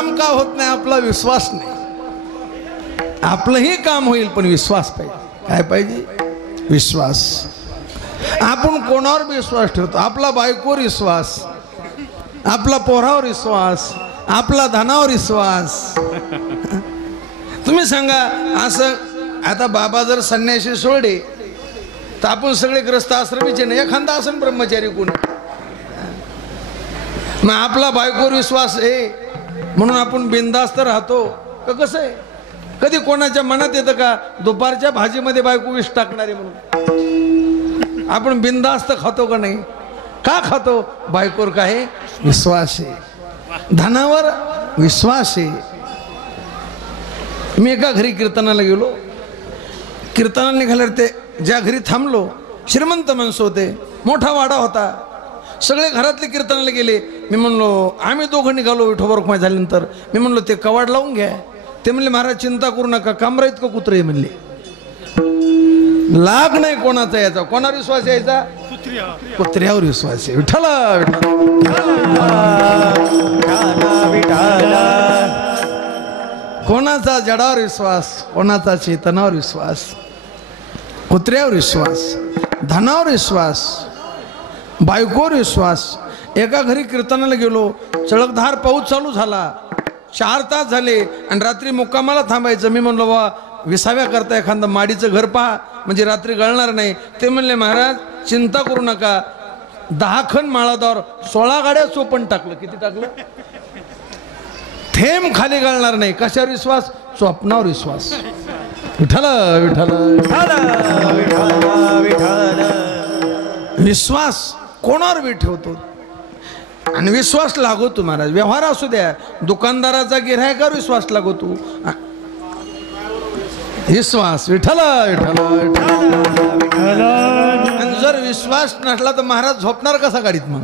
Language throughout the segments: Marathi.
काम का होत नाही? आपला विश्वास नाही. आपलंही काम होईल पण विश्वास पाहिजे. काय पाहिजे? विश्वास. आपण कोणावर विश्वास ठेवतो? आपला बायकोवर विश्वास, आपला पोरावर विश्वास, आपला धनावर विश्वास. तुम्ही सांगा, असं आता बाबा जर संन्याशी सोडे तर आपण सगळे ग्रस्त आश्रमीचे नाही, एखादा असन ब्रह्मचारी कोणी. मग आपला बायकोवर विश्वास आहे म्हणून आपण बिनधास्त राहतो का कसं आहे? कधी कोणाच्या मनात येतं का दुपारच्या भाजीमध्ये बायको विष टाकणारे म्हणून? आपण बिनधास्त खातो का नाही? का खातो? बायकोवर काय विश्वास आहे, धनावर विश्वास आहे. मी एका घरी कीर्तनाला गेलो. कीर्तनाला निघाल्यावर ते ज्या घरी थांबलो श्रीमंत माणसं होते, मोठा वाडा होता, सगळे घरातले कीर्तनाला गेले. मी म्हणलो आम्ही दोघं निघालो विठोबा रुक्माई झाल्यानंतर. मी म्हणलो ते कवाड लावून घ्या. ते म्हणले महाराज चिंता करू नका, कामरा इतकं कुत्रे म्हणले. लाग नाही कोणाचा याचा. कोणावर विश्वास यायचा? कुत्र्यावर विश्वास आहे. विठ्ठला कोणाचा जडावर विश्वास, कोणाचा चेतनावर विश्वास, कुत्र्यावर विश्वास, धनावर विश्वास, बायकोवर विश्वास. एका घरी कीर्तनाला गेलो, चळकधार पाऊस चालू झाला, 4 तास झाले आणि रात्री मुक्कामाला थांबायचं. मी म्हणलो बा विसाव्या करता एखादं माडीचं घर पहा म्हणजे रात्री गळणार नाही. ते म्हणले महाराज चिंता करू नका, 10 खण माळादावर 16 गाड्या चोपण टाकलं. किती टाकलं? थेंब खाली गळणार नाही. कशावर विश्वास? स्वप्नावर विश्वास. विठ्ठल विठ्ठल विश्वास कोणावर बी ठेवतो आणि विश्वास लागवतो. महाराज व्यवहार असू द्या, दुकानदाराचा गिऱ्हाईकावर विश्वास लागवतो. विश्वास. विठ्ठल विठ्ठल. जर विश्वास नसला तर महाराज झोपणार कसा गाडीत? मग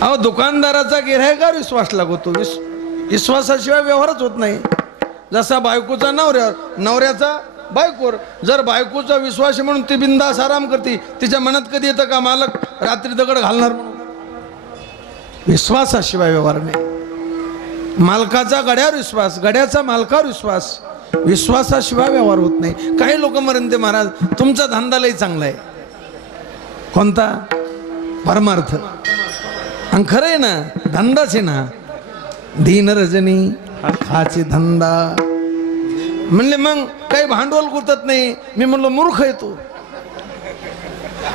अहो दुकानदाराचा गिऱ्हाईकावर विश्वास लागवतो. विश्वासाशिवाय व्यवहारच होत नाही. जसा बायकोचा नवऱ्यावर, नवऱ्याचा बायकोवर. जर बायकोचा विश्वास आहे म्हणून ती बिंदास आराम करते, तिच्या मनात कधी येतं का मालक रात्री दगड घालणार म्हणून? विश्वासाशिवाय व्यवहार नाही. मालकाचा गड्यावर विश्वास, गड्याचा मालकावर विश्वास. विश्वासाशिवाय व्यवहार होत नाही. काही लोक म्हणते महाराज तुमचा धंदा लई चांगला आहे. कोणता? परमार्थ. आणि खरं आहे ना, धंदाच आहे ना. दीन रजनी हाचे धंदा म्हणले. मग काही भांडवल गुंतत नाही. मी म्हणलो मूर्ख आहे तू.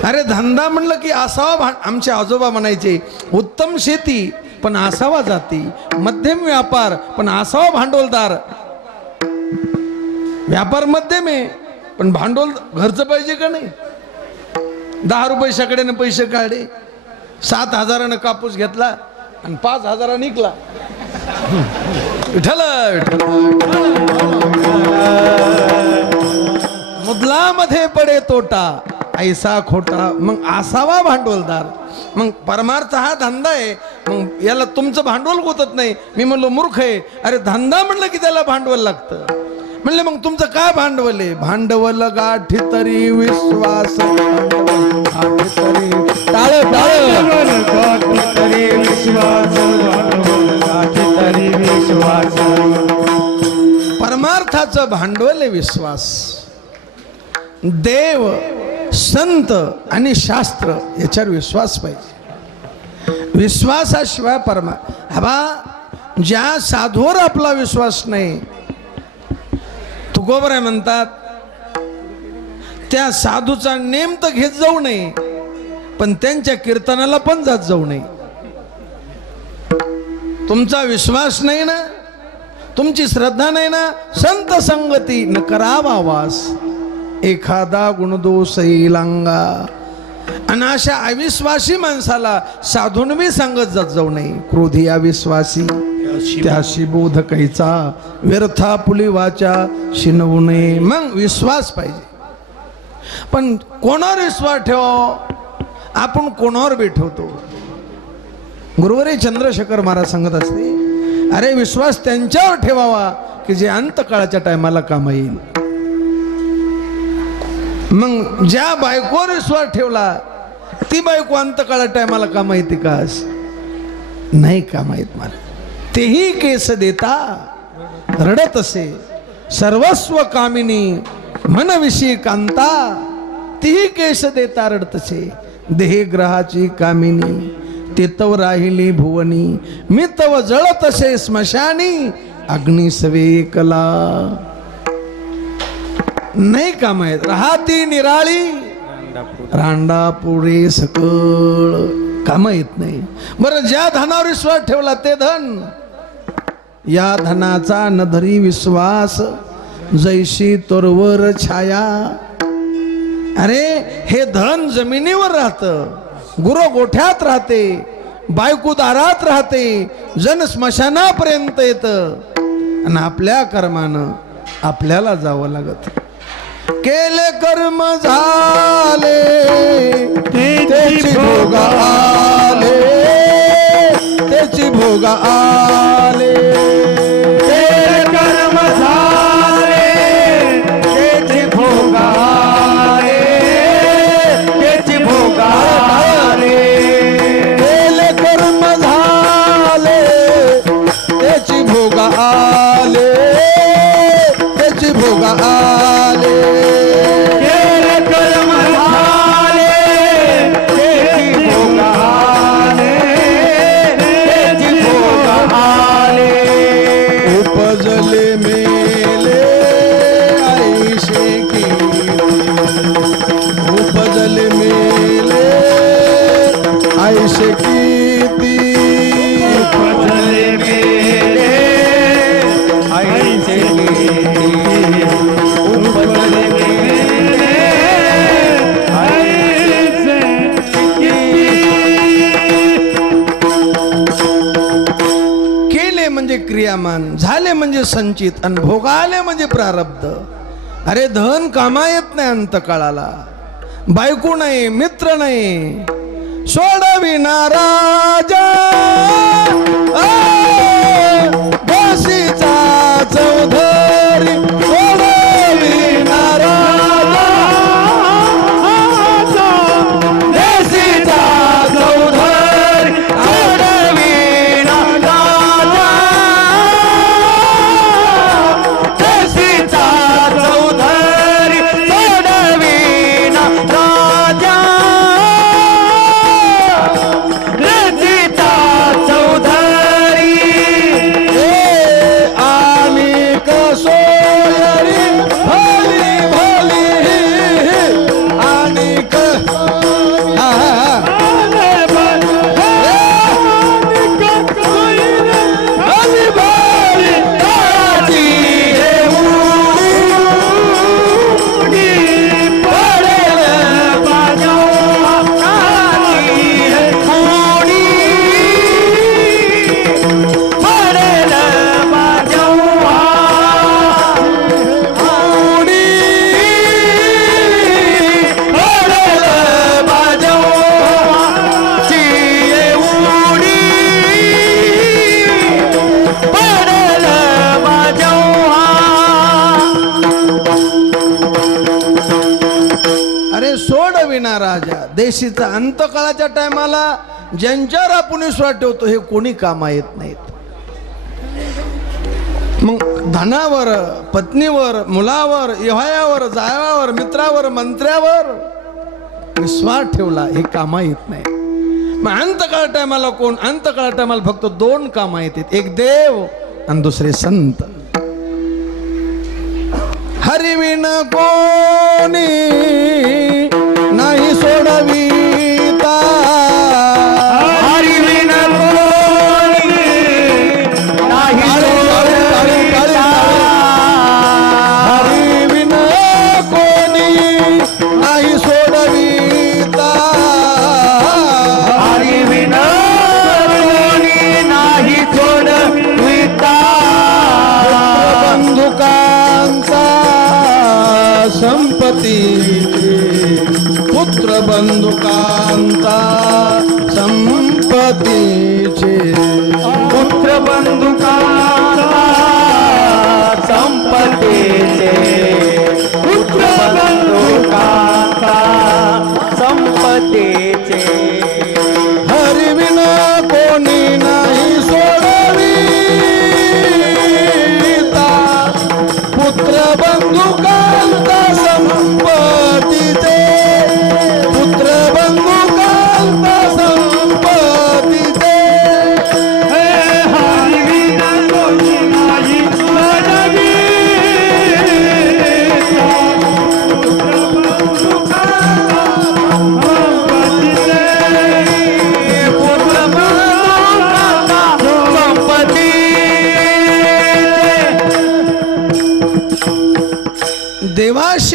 अरे धंदा म्हणलं की असावा. आमचे आजोबा म्हणायचे उत्तम शेती पण असावा जाती, मध्यम व्यापार पण असावा भांडवलदार. व्यापार मध्यम आहे पण भांडवल घरचं पाहिजे का नाही? 10 रुपये शेकड्याने पैसे काढले, 7,000 कापूस घेतला आणि 5,000 निघला. विठ्ठल मुदलामध्ये पडे तोटा ऐसा खोटा. मग असावा भांडवलदार. मग परमार्थ हा धंदा आहे. मग याला तुमचं भांडवल गुंतत नाही. मी म्हणलो मूर्ख आहे. अरे धंदा म्हणलं की त्याला भांडवल लागतं. म्हणले मग तुमचं काय भांडवल आहे? भांडवल गाठी तरी विश्वास. परमार्थाचं भांडवल आहे विश्वास. देव, संत आणि शास्त्र याच्यावर विश्वास पाहिजे. विश्वासाशिवाय हवा. ज्या साधूवर आपला विश्वास नाही, तुकोबर आहे म्हणतात, त्या साधूचा नेम तर घेत जाऊ नये पण त्यांच्या कीर्तनाला पण जात जाऊ नये. तुमचा विश्वास नाही ना, तुमची श्रद्धा नाही ना, संत संगती न करावा वास. एखादा गुणदोष लांगा. आणि अशा अविश्वासी माणसाला साधूनवी सांगत जात जाऊ नये. क्रोधी अविश्वासी त्याशी बोध कैचा, व्यर्था पुली वाचा शिनवू नये. मग विश्वास पाहिजे. पण कोणावर विश्वास ठेवा? आपण कोणावर बी ठेवतो. गुरुवारी चंद्रशेखर महाराज सांगत असते, अरे विश्वास त्यांच्यावर ठेवावा की जे अंतकाळाच्या टायमाला काम येईल. मग ज्या बायकोवर विश्वास ठेवला ती बायको अंतकाळाच्या टायमाला काम येते का? नाही का माहित मला. तेही केस देता रडत असे, सर्वस्व कामिनी मनविषयी कांता, तीही केस देता रडतसे. देहग्रहाची कामिनी ते तव राहिली भुवनी, मी तव जळत असे स्मशानी, अग्नी सवे कला. नाही का माहित राहती निराळी रांडा पुढे सकळ, काम येत नाही. बरं, ज्या धनावर विश्वास ठेवला ते धन, या धनाचा न धरी विश्वास, जैशी तोरवर छाया. अरे हे धन जमिनीवर राहतं, गुरु गोठ्यात राहते, बायको दारात राहते, जन स्मशानापर्यंत येतं, आणि आपल्या कर्मानं आपल्याला जावं लागत. केले कर्म झाले त्याची भोग आले, त्याची भोग आले. केले कर्म झाले त्याची भोग आले, त्याची भोग आले. केले कर्म झाले त्याची भोग आले, त्याची भोग आले. केले कर्म झाले त्याची भोग आले, त्याची भोग आले. उपजले मेले आईशे कीर्ती, उपजले मेले आईशे कीर्ती. उपजले मेले आईशे कीर्ती, उपजले मेले आईशे कीर्ती. केले म्हणजे क्रियामान, झाले म्हणजे संचित, आणि भोगाले म्हणजे प्रारब्ध. अरे धन कामा येत नाही अंतकाळाला, बायको नाही, मित्र नाही, सोडविना राजा बसीचा चौधरी, सोडविना राजा देशीचा चौधरी, सोडविना राजा, देशीचा चौधरी, सोडविना राजा, देशीचा चौधरी. आणि कसोयरी भली भली, आणि भली भली काजी उडी पडेल माझ्या, काजी उडी पडेल माझ्या, उडी पडेल माझ्या, ची उडी पडेल माझ्या. अरे सोडविना राजा, देशीचा अंतकाळाच्या टायमाला ज्यांच्यावर आपण विश्वास ठेवतो हे कोणी कामा येत नाहीत. मग धनावर, पत्नीवर, मुलावर, येव्हायावर, जायावर, मित्रावर, मंत्र्यावर विश्वास ठेवला हे कामा येत नाही. मग अंतकाळ टायमाला कोण? अंतकाळ टायमाला फक्त दोन कामा येतात, एक देव आणि दुसरे संत. हरिविन कोणी नाही सोडविता, हरिविन कोणी नाही सोडविता, हरिविन कोणी नाही सोडविता, हरिविन कोणी नाही सोडविता. बंधुकांचा संपत्ती, पुत्र बंधुकांता संपत्तीचे, पुत्र बंधुकांता संपत्तीचे, पुत्र बंधुकांता संपत्तीचे. हरिविन कोणी नाही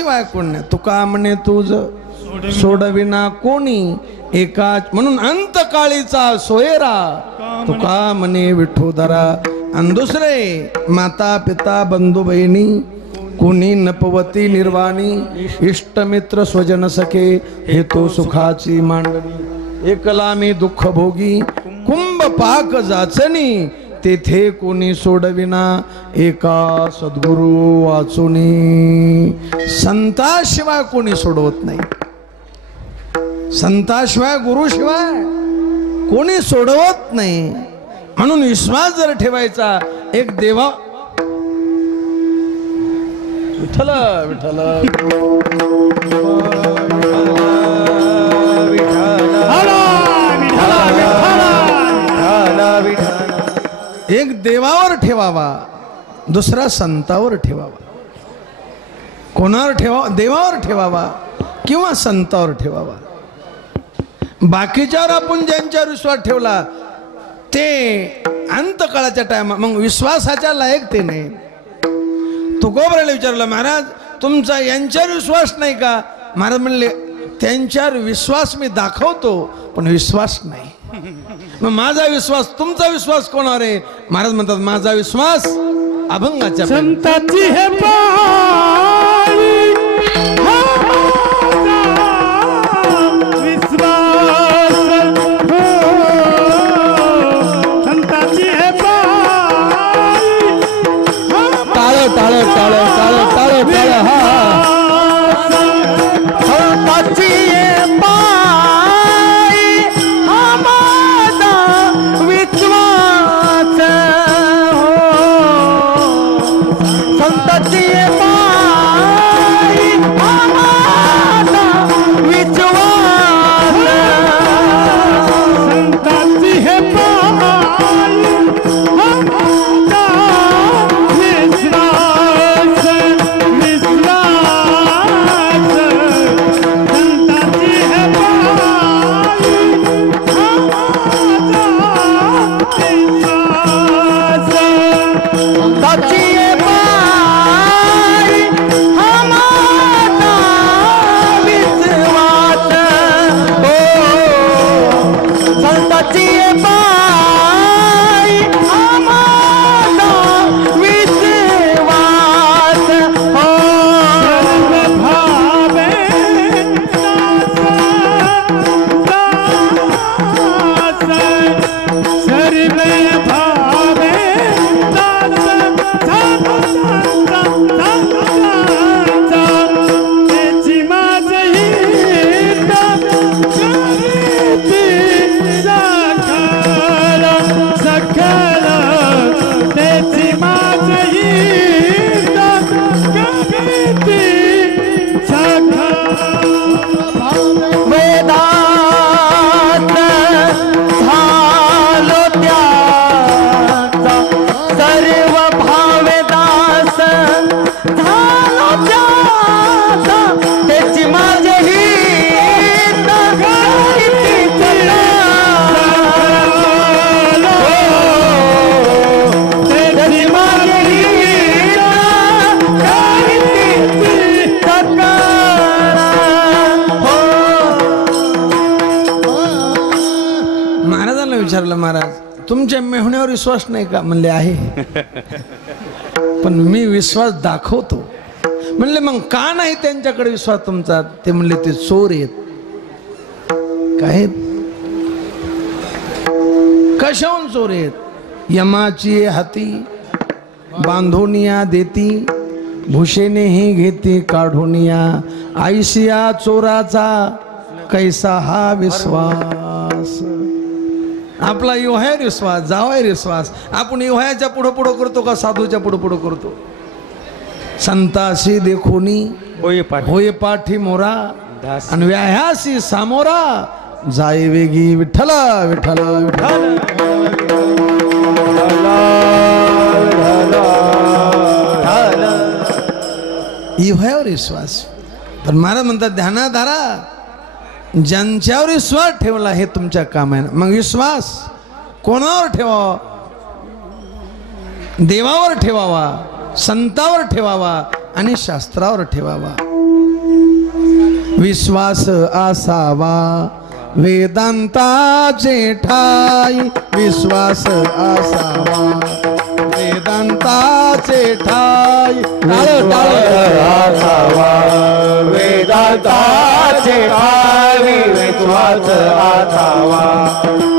शिवाय कोण नाही. तुका म्हणे तुझ सोडविना कोणी एकाच, म्हणून अंतकाळीचा सोयरा तुका म्हणे विठोदरा. आणि दुसरे माता पिता बंधू बहिणी कोणी नपवती निर्वाणी, इष्टमित्र स्वजन सखे हेतू सुखाची मांडणी. एकला मी दुःख भोगी कुंभ पाक जाचणी, तेथे कोणी सोडविना एका सद्गुरु वाचुनी. संताशिवाय कोणी सोडवत नाही. संताशिवाय गुरुशिवाय कोणी सोडवत नाही. म्हणून विश्वास जर ठेवायचा एक देवा. विठ्ठल विठ्ठल एक देवावर ठेवावा, दुसरा संतावर ठेवावा. कोणावर ठेवावा? देवावर ठेवावा किंवा संतावर ठेवावा. बाकीच्यावर आपण ज्यांच्यावर विश्वास ठेवला ते अंतकाळाच्या टायमा मग विश्वासाच्या लायक ते नाही. तुकोबराला विचारलं, महाराज तुमचा यांच्यावर विश्वास नाही का? महाराज म्हणले त्यांच्यावर विश्वास मी दाखवतो पण विश्वास नाही. मग माझा विश्वास तुमचा विश्वास कोणावर आहे? महाराज म्हणतात माझा विश्वास अभंगाच्या संताची हे पाळी विश्वास संताची हे पाळी. टाळ टाळ टाळ टाळ टाळ टाळ हा संताची हे पाळी हा माझा विश्वास संताची हे पाळी हा माझा विश्वास संताची हे पाळी हा माझा विश्वास संताची हे पाळी हा माझा विश्वास संताची हे पाळी हा माझा विश्वास संताची हे पाळी हा माझा विश्वास सर्व भावे दास सर्व भावे त्याची माझी सखल सखल त्याची माझी सखल वेदात झालो त्याचा सर्व भावे दास झालो त्याचा त्याची माझी त्याची माझी महाराजांना विचारलं, महाराज तुमच्या मेहुण्यावर विश्वास नाही का? म्हणले आहे पण मी विश्वास दाखवतो. म्हणले मग का नाही त्यांच्याकडे विश्वास तुमचा? ते म्हणले ते चोर आहेत. काय कशाहून चोर आहेत? यमाची हाती बांधोनिया देती भूषेनेही घेते काढोनिया. आईशिया चोराचा कैसा हा विश्वास. आपला योहायर विश्वास जावायर विश्वास. आपण योहायाच्या पुढं पुढं करतो का साधूच्या पुढं पुढं करतो? संताशी देखोनी होय पाठी मोरा आणि व्याह्यासी सामोरा जाय वेगी. विठ्ठल विठ्ठल विठ्ठल योहायावर विश्वास. पण महाराज म्हणतात ध्यानाधारा ज्यांच्यावर विश्वास ठेवला हे तुमच्या काम आहे. मग विश्वास कोणावर ठेवावा? देवावर ठेवावा, संतावर ठेवावा आणि शास्त्रावर ठेवावा. विश्वास असावा वेदांताचे ठाई, विश्वास असावा वेदांताचे ठाई, असावा वेदांताचे ठाई, विश्वास असावा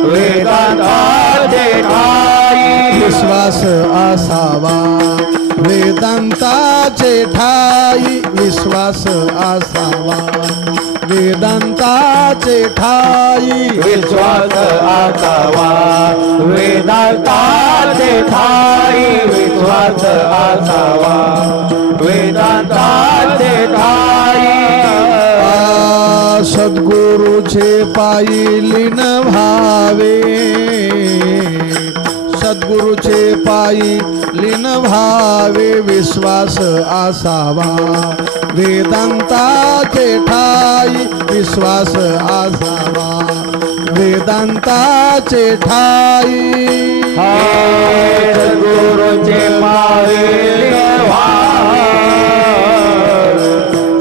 वेदांताचे ठाई, विश्वास असावा वेदांताचे ठाई, विश्वास असावा वेदांताचे ठाई, विश्वास असावा वेदांताचे ठाई, विश्वास असावा वेदांताचे ठाई. सद्गुरूचे पायी लीन भावे, सद्गुरूचे पायी लीन भावे, विश्वास असावा वेदांताचे ठाई, विश्वास असावा वेदांताचे ठाई. सद्गुरूचे पायी लीन भावे,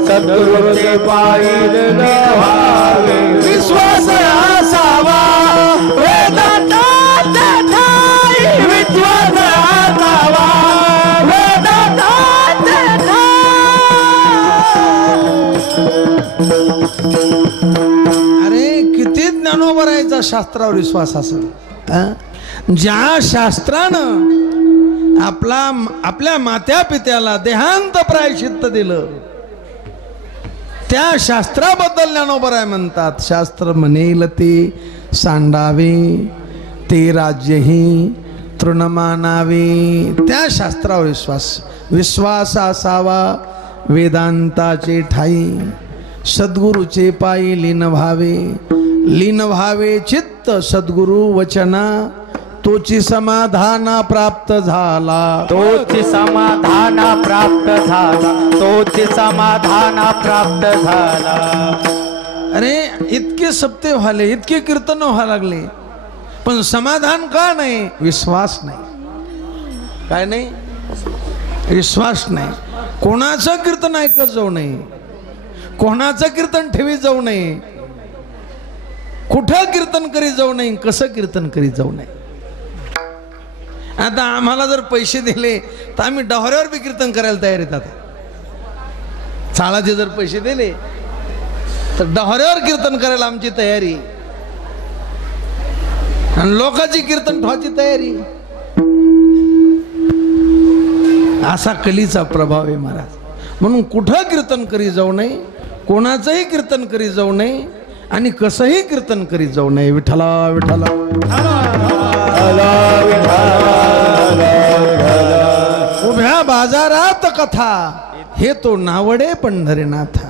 सद्गुरूचे पायी लीन भावे, विश्वास असावा वेदांताचे ठाई, विश्वास असावा वेदांताचे अरे किती ज्ञानोबा राहायचा शास्त्रावर विश्वास असेल. ज्या शास्त्रानं आपल्या मात्या पित्याला देहांत प्रायश्चित्त दिलं, त्या शास्त्राबद्दल ज्ञानोबराय म्हणतात. शास्त्र म्हणेल ते सांडावे, ते राज्यही तृणमानावे. त्या शास्त्रावर विश्वास असावा वेदांताचे ठाई, सद्गुरूचे पायी लीन भावे. लीन भावे चित्त सद्गुरु वचना, तोची समाधान प्राप्त झाला, तोची समाधान प्राप्त झाला, तोची समाधान प्राप्त झाला. अरे इतके सप्ते व्हाले, इतके कीर्तन व्हायला लागले, पण समाधान का नाही? विश्वास नाही. काय नाही? विश्वास नाही. कोणाचं कीर्तन ऐकत जाऊ नये, कोणाचं कीर्तन ठेवी जाऊ नये, कुठं कीर्तन करीत जाऊ नये, कसं कीर्तन करीत जाऊ नये. आता आम्हाला जर पैसे दिले तर आम्ही डोहऱ्यावर बी कीर्तन करायला तयार आहेत. आता चाळाचे जर पैसे दिले तर डोहऱ्यावर कीर्तन करायला आमची तयारी, आणि लोकांची कीर्तन ठेवायची तयारी. असा कलीचा प्रभाव आहे महाराज. म्हणून कुठं कीर्तन करीत जाऊ नये, कोणाचंही कीर्तन करीत जाऊ नये, आणि कसंही कीर्तन करीत जाऊ नये. विठ्ठला विठ्ठला उभ्या बाजारात कथा, हे तो नावडे पंढरीनाथा.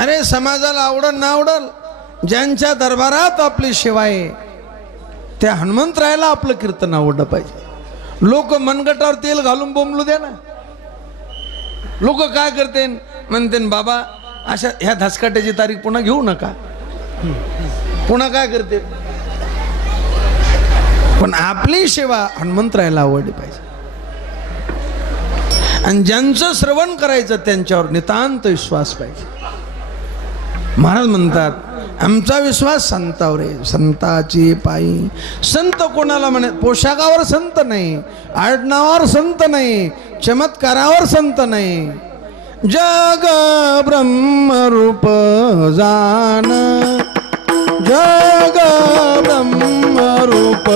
अरे समाजाला आवडल ना आवडल, ज्यांच्या दरबारात आपली सेवा आहे त्या हनुमंतरायाला आपलं कीर्तन आवडलं पाहिजे. लोक मनगटावर तेल घालून बोंबलू द्या ना. लोक काय करते म्हणते, बाबा अशा ह्या धसकाट्याची तारीख पुन्हा घेऊ नका. पुन्हा काय करते, पण आपली सेवा हनुमंतरायाला आवडली पाहिजे. आणि ज्यांचं श्रवण करायचं त्यांच्यावर नितांत विश्वास पाहिजे. महाराज म्हणतात, आमचा विश्वास संतावर आहे. संताची पायी. संत कोणाला म्हणे? पोशाखावर संत नाही, आडनावावर संत नाही, चमत्कारावर संत नाही. जग ब्रह्मरूप जान, जग ब्रह्मरूप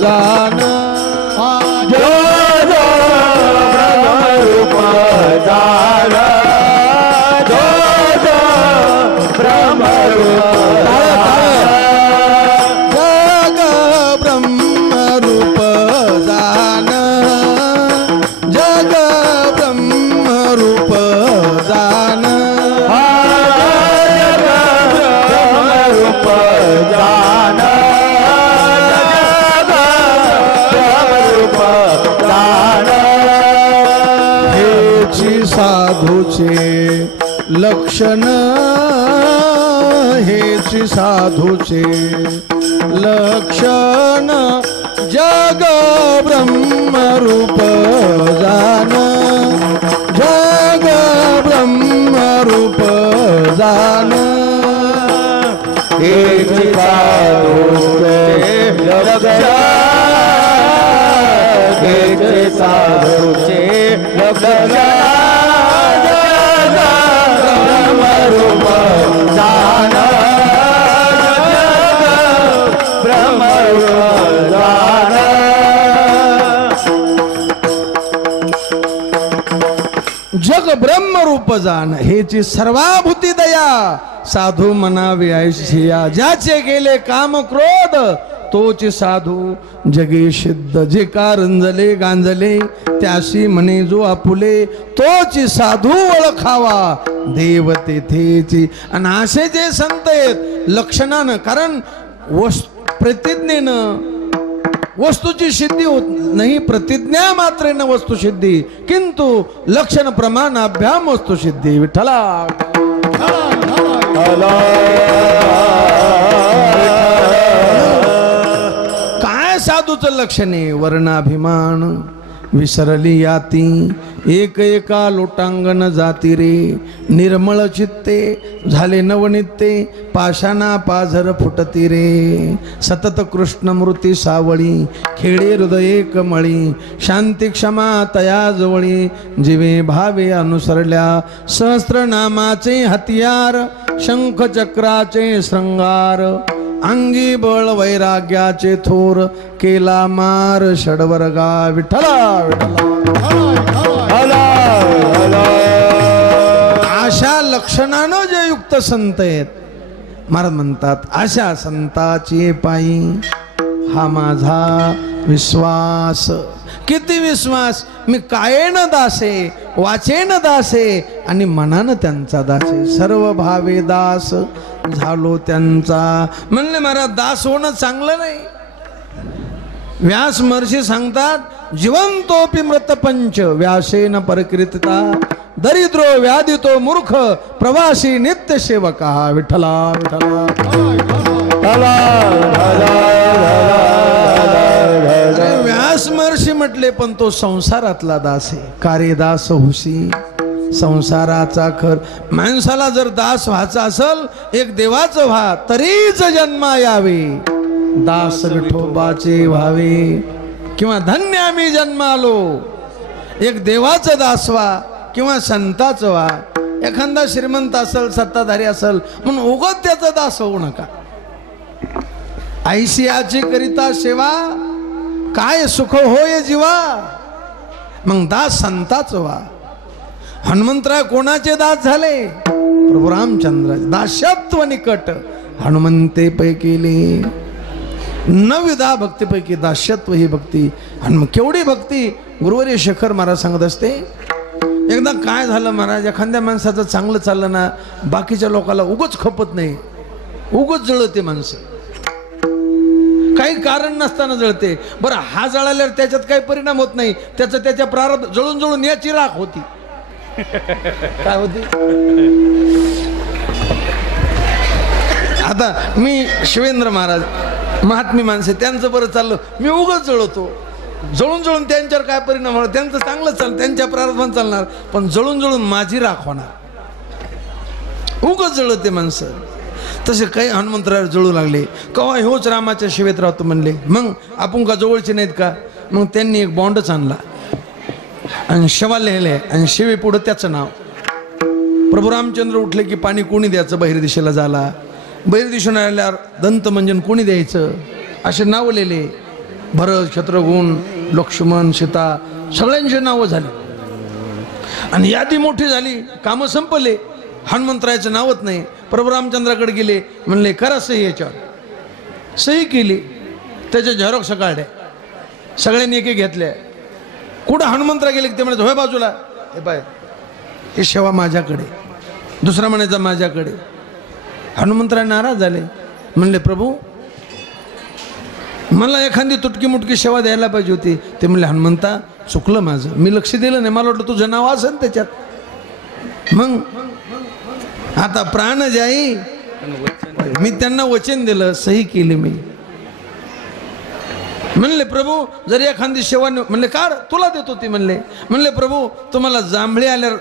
जान, जग ब्रह्मरूप जान, जग ब्रह्मरूप जग ब्रह्मरूप जान, जग ब्रह्मरूप जान, ब्रह्मरूप जान, ब्रह्मरूप जान. हेची साधूचे लक्षण, हेची साधूचे लक्षण, जग ब्रह्मरूप जान, जग ब्रह्मरूप जान. जाण हेच साधूचे लक्ष हेच साधूचे लक्ष ब्रह्मरूप जाण ब्रह्मरूप जाण जग ब्रह्मरूप जाण हेची सर्वाभूती दया साधू म्हणावे ऐशिया ज्याचे गेले काम क्रोध तोच साधू जगे सिद्ध जे का रंजले गांजले त्याशी म्हणे जो आपुले तोच साधू ओळखावा देव तेथेची. आणि असे जे संत आहेत लक्षणानं, कारण प्रतिज्ञेनं वस्तूची सिद्धी होत नाही, प्रतिज्ञा मात्रेनं वस्तू सिद्धी किंतु लक्षण प्रमाण अभ्याम वस्तू सिद्धी. विठ्ठला काय साधूचं लक्षणे वर्णाभिमान विसरली याती एक एका लोटांगण जाती रे निर्मळ चित्ते झाले नवनित्ते पाषाणा पाझर फुटती रे सतत कृष्ण मूर्ती सावळी खेळे हृदये कमळी शांती क्षमा तया जवळी जीवे भावे अनुसरल्या सहस्रनामाचे हतियार शंख चक्राचे श्रंगार अंगी बळ वैराग्याचे थोर केला मार षडवर्गा. विठ्ठला अशा लक्षणानं जे युक्त संत आहेत महाराज म्हणतात अशा संताची पायी हा माझा विश्वास. किती विश्वास, मी कायेन दासे वाचेन दासे आणि मनानं त्यांचा दासे सर्व भावे दास झालो त्यांचा. म्हणले महाराज दास होणं चांगलं नाही. व्यास महर्षी सांगतात जीवंतोपि मृतपंच व्यासेन परकीर्तिता दरिद्रो व्याधितो मूर्ख प्रवासी नित्य सेवका. विठ्ठला व्यास महर्षी म्हटले पण तो संसारातला दास आहे. कार्यदास हुसी संसाराचा खर. माणसाला जर दास व्हायचा असल एक देवाचं व्हा तरीच जन्मा यावे दास विठोबाचे व्हावे किंवा धन्य आम्ही जन्मालो. एक देवाचं दास व्हा किंवा संताचं व्हा. एखादा श्रीमंत असल सत्ताधारी असल म्हणून उगत त्याचा दास होऊ नका. ऐशियाची करिता सेवा काय सुख होय जीवा. मग दास संताचं व्हा. हनुमंतराय कोणाचे दास झाले? प्रभू रामचंद्र. दास्यत्व निकट हनुमंते पैकीले 9 भक्तीपैकी दास्यत्व ही भक्ती. आणि केवढी भक्ती गुरुवर्य शेखर महाराज सांगत असते. एकदा काय झालं महाराज, एखाद्या माणसाचं चांगलं चाललं ना बाकीच्या लोकांना उगच खपत नाही, उगच जळते माणसं. काही कारण नसताना जळते. बरं हा जळाल्यावर त्याच्यात काही परिणाम होत नाही, त्याच्या प्रारब्ध जळून जळून याची राख होती. काय होती? आता मी शिवेंद्र महाराज महात्मी माणसे त्यांचं बरं चाललं, मी उगाच जळवतो. जळून जळून त्यांच्यावर काय परिणाम होणार? त्यांचं चांगलं चाललं, त्यांच्या प्रारब्धान चालणार, पण जळून जळून माझी राख होणार. उगाच जळते माणसं. तसे काही हनुमंतरावर जळू लागले. कवा होच रामाच्या शिवेत राहतो म्हणले. मग आपण का जवळचे नाहीत का? मग त्यांनी एक बॉन्डच आणला आणि शवा लिहिले आणि शिवे पुढं त्याचं नाव. प्रभू रामचंद्र उठले की पाणी कोणी द्यायचं? बाहेर दिशेला झाला. बाहेर दिशेला आल्यावर दंतमंजन कोणी द्यायचं? असे नाव लिहिले. भरत शत्रुघ्न लक्ष्मण सीता सगळ्यांची नावं झाली आणि यादी मोठी झाली. कामं संपले. हनुमंतरायचं नावच नाही. प्रभू रामचंद्राकडे गेले, म्हणले करा सही याच्यावर. सही केली. त्याच्या झेरॉक्स काढल्या. सगळ्यांनी एक एक घेतल्या. कुठं हनुमंतरा गेले की ते म्हणायचं होय बाजूला, हे पाय ही सेवा माझ्याकडे. दुसरा म्हणायचा माझ्याकडे. हनुमंतराय नाराज झाले. म्हणले प्रभू मला एखादी तुटकी मुटकी सेवा द्यायला पाहिजे होती. ते म्हणले हनुमंता चुकलं माझं, मी लक्ष दिलं नाही, मला वाटलं तुझं नाव असेल त्याच्यात. मग आता प्राण जाई, मी त्यांना वचन दिलं, सही केली मी. म्हणले प्रभू जर एखादी सेवा म्हणले का तुला देतो ती. म्हणले प्रभू तुम्हाला जांभळे आल्यावर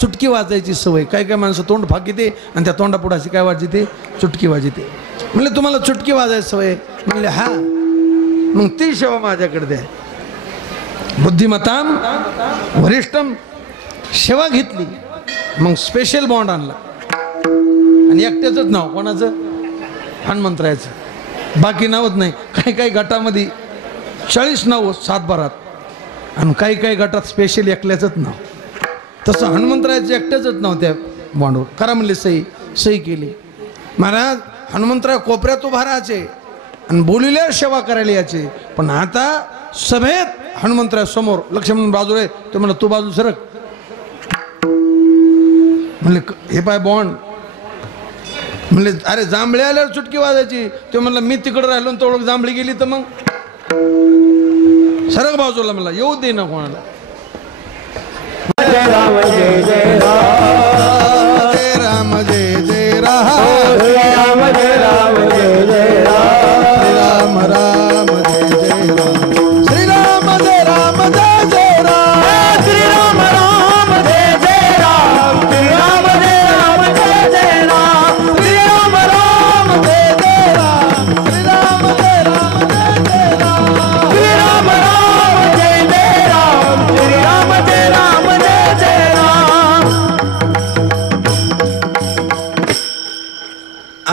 चुटकी वाजायची सवय. काय काय माणसं तोंड फाकीते आणि त्या तोंडापुढाची काय वाजते, चुटकी वाजते. म्हणले तुम्हाला चुटकी वाजायची सवय? म्हणले हा. मग ती सेवा माझ्याकडे द्या. बुद्धिमताम वरिष्ठम सेवा घेतली. मग स्पेशल बॉन्ड आणला आणि एकट्याचंच नाव. कोणाचं? हनुमंतरायाचं. बाकी नावच नाही. काही काही गटामध्ये 40 नाव सातबारात आणि काही काही गटात स्पेशल एकल्याचंच नाव. तसं हनुमंतरायाचं एकट्याचंच नाव त्या बॉन्डवर. करा म्हणले सही. सही केली. महाराज हनुमंतराय कोपऱ्यात उभा राहायचे आणि बोलिल्यावर सेवा करायला यायचे. पण आता सभेत हनुमंतराय समोर लक्ष्मण बाजूला. ते म्हणलं तू बाजू सरक. म्हणले हे पाय बॉन्ड. म्हणले अरे जांभळे आल्यावर चुटकी वाजायची. ते म्हणलं मी तिकडं राहिलो तो ओळख जांभळी गेली तर मग सरक बाजूला. मला येऊ दे ना कोणाला. जय राम जय जय राम, जय राम जय जय राम, जय राम जय राम जय जय राम, श्री राम राम जय जय राम, श्री राम जय राम जय जय राम, श्री राम राम जय जय राम, श्री राम जय राम जय जय राम, श्री राम राम जय जय राम, श्री राम जय राम जय जय राम, श्री राम राम जय जय राम, श्री राम जय राम जय जय राम.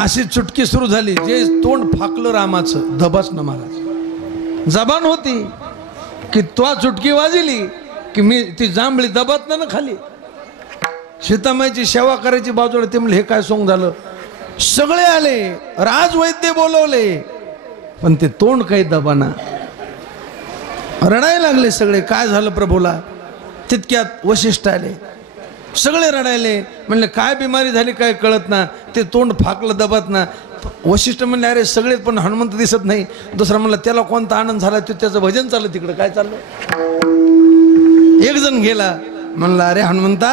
अशी चुटकी सुरू झाली. जे तोंड फाकलं रामाचं धबसनं महाराज. जबान होती की तो चुटकी वाजली की मी ती जांभळी दबत ना खाली. सीतामाईची सेवा करायची बाजूला. ते म्हणले हे काय सोंग झालं. सगळे आले, राजवैद्य बोलवले, पण ते तोंड काही दबाना. रडायला लागले सगळे. काय झालं प्रभूला. तितक्यात वशिष्ठ आले. सगळे रडायले. म्हणले काय बिमारी झाली काय कळत ना. ते तोंड फाकलं दबत ना. वशिष्ठ म्हणले अरे सगळेच पण हनुमंत दिसत नाही. दुसरा म्हणलं त्याला कोणता आनंद झाला. तो त्याचं भजन चाललं तिकडं. काय चाललं. एक जण गेला. म्हणला अरे हनुमंता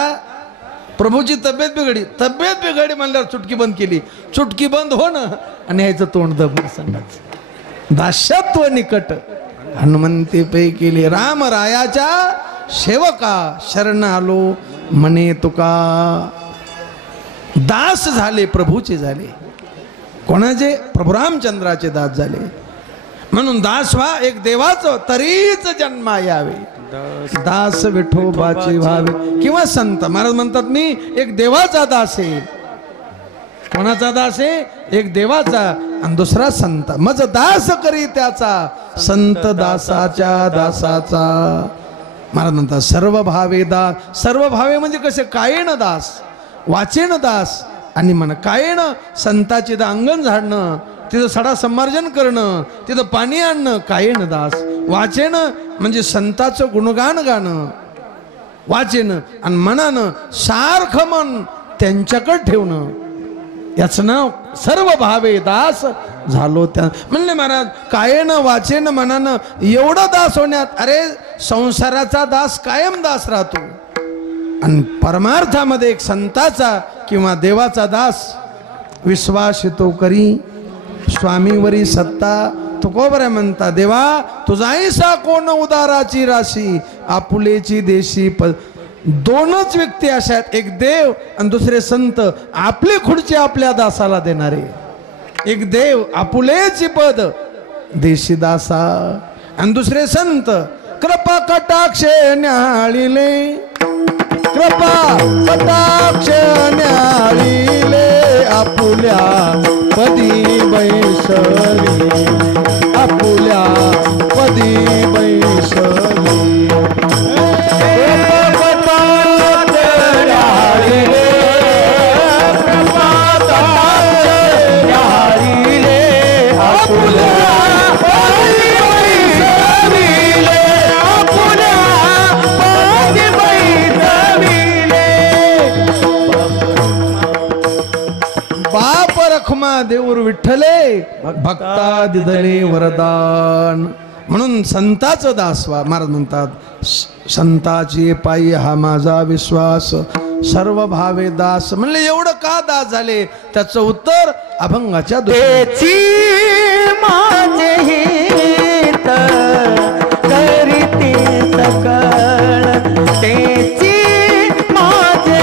प्रभूची तब्येत बिघडी. तब्येत बिघडी म्हणल्यावर चुटकी बंद केली. चुटकी बंद हो ना आणि यायचं तोंड दबून सांगायचं. दास्यत्व निकट हनुमंती पै केली. राम रायाच्या सेवका शरण आलो म्हणे तुका. दास झाले प्रभूचे झाले. कोणाचे. प्रभू रामचंद्राचे दास झाले. म्हणून दास व्हा एक देवाचं तरीच जन्मा यावे. दास विठोबाचे व्हावे. किंवा संत. महाराज म्हणतात मी एक देवाचा दास आहे. कोणाचा दास आहे. एक देवाचा आणि दुसरा संत. मज दास करी त्याचा संत दासाच्या दासाचा. महाराज म्हणतात सर्व भावे दास. सर्व भावे म्हणजे कसे. कायेन दास, वाचेन दास आणि मन. कायेन संताचे अंगण झाडणं, तिथं सडा संमार्जन करणं, तिथं पाणी आणणं कायेन दास. वाचेन म्हणजे संताचं गुणगान गाणं वाचेन. आणि मनानं सारखं मन त्यांच्याकडे ठेवणं. याचं नाव सर्व भावे दास झालो. त्या म्हणले महाराज कायेनं वाचेन मनानं एवढं दास होण्यात. अरे संसाराचा दास कायम दास राहतो आणि परमार्थामध्ये एक संताचा किंवा देवाचा दास. विश्वास तो करी स्वामीवरी सत्ता. तुकोबऱ्या म्हणता देवा तुझाईसा कोण उदाराची राशी आपुलेची देशी. दोनच व्यक्ती अशा आहेत. एक देव आणि दुसरे संत. आपली खुर्ची आपल्या दासाला देणारे. एक देव आपुलेची पद देशी दासा आणि दुसरे संत. कृपा कटाक्ष न्याळीले. कृपा कटाक्ष न्याळीले आपुल्या पदी बैसली. आपुल्या पदी बैसली. बाप रखमा देऊर विठ्ठले भक्ता दिदले वरदान. म्हणून संताचं दास व्हा. महाराज म्हणतात संताची पायी हा माझा विश्वास. सर्व भावे दास. म्हणले एवढं का दास झाले. त्याचं उत्तर अभंगाच्या तेची माझे हित करीती सकळ. तेची माझे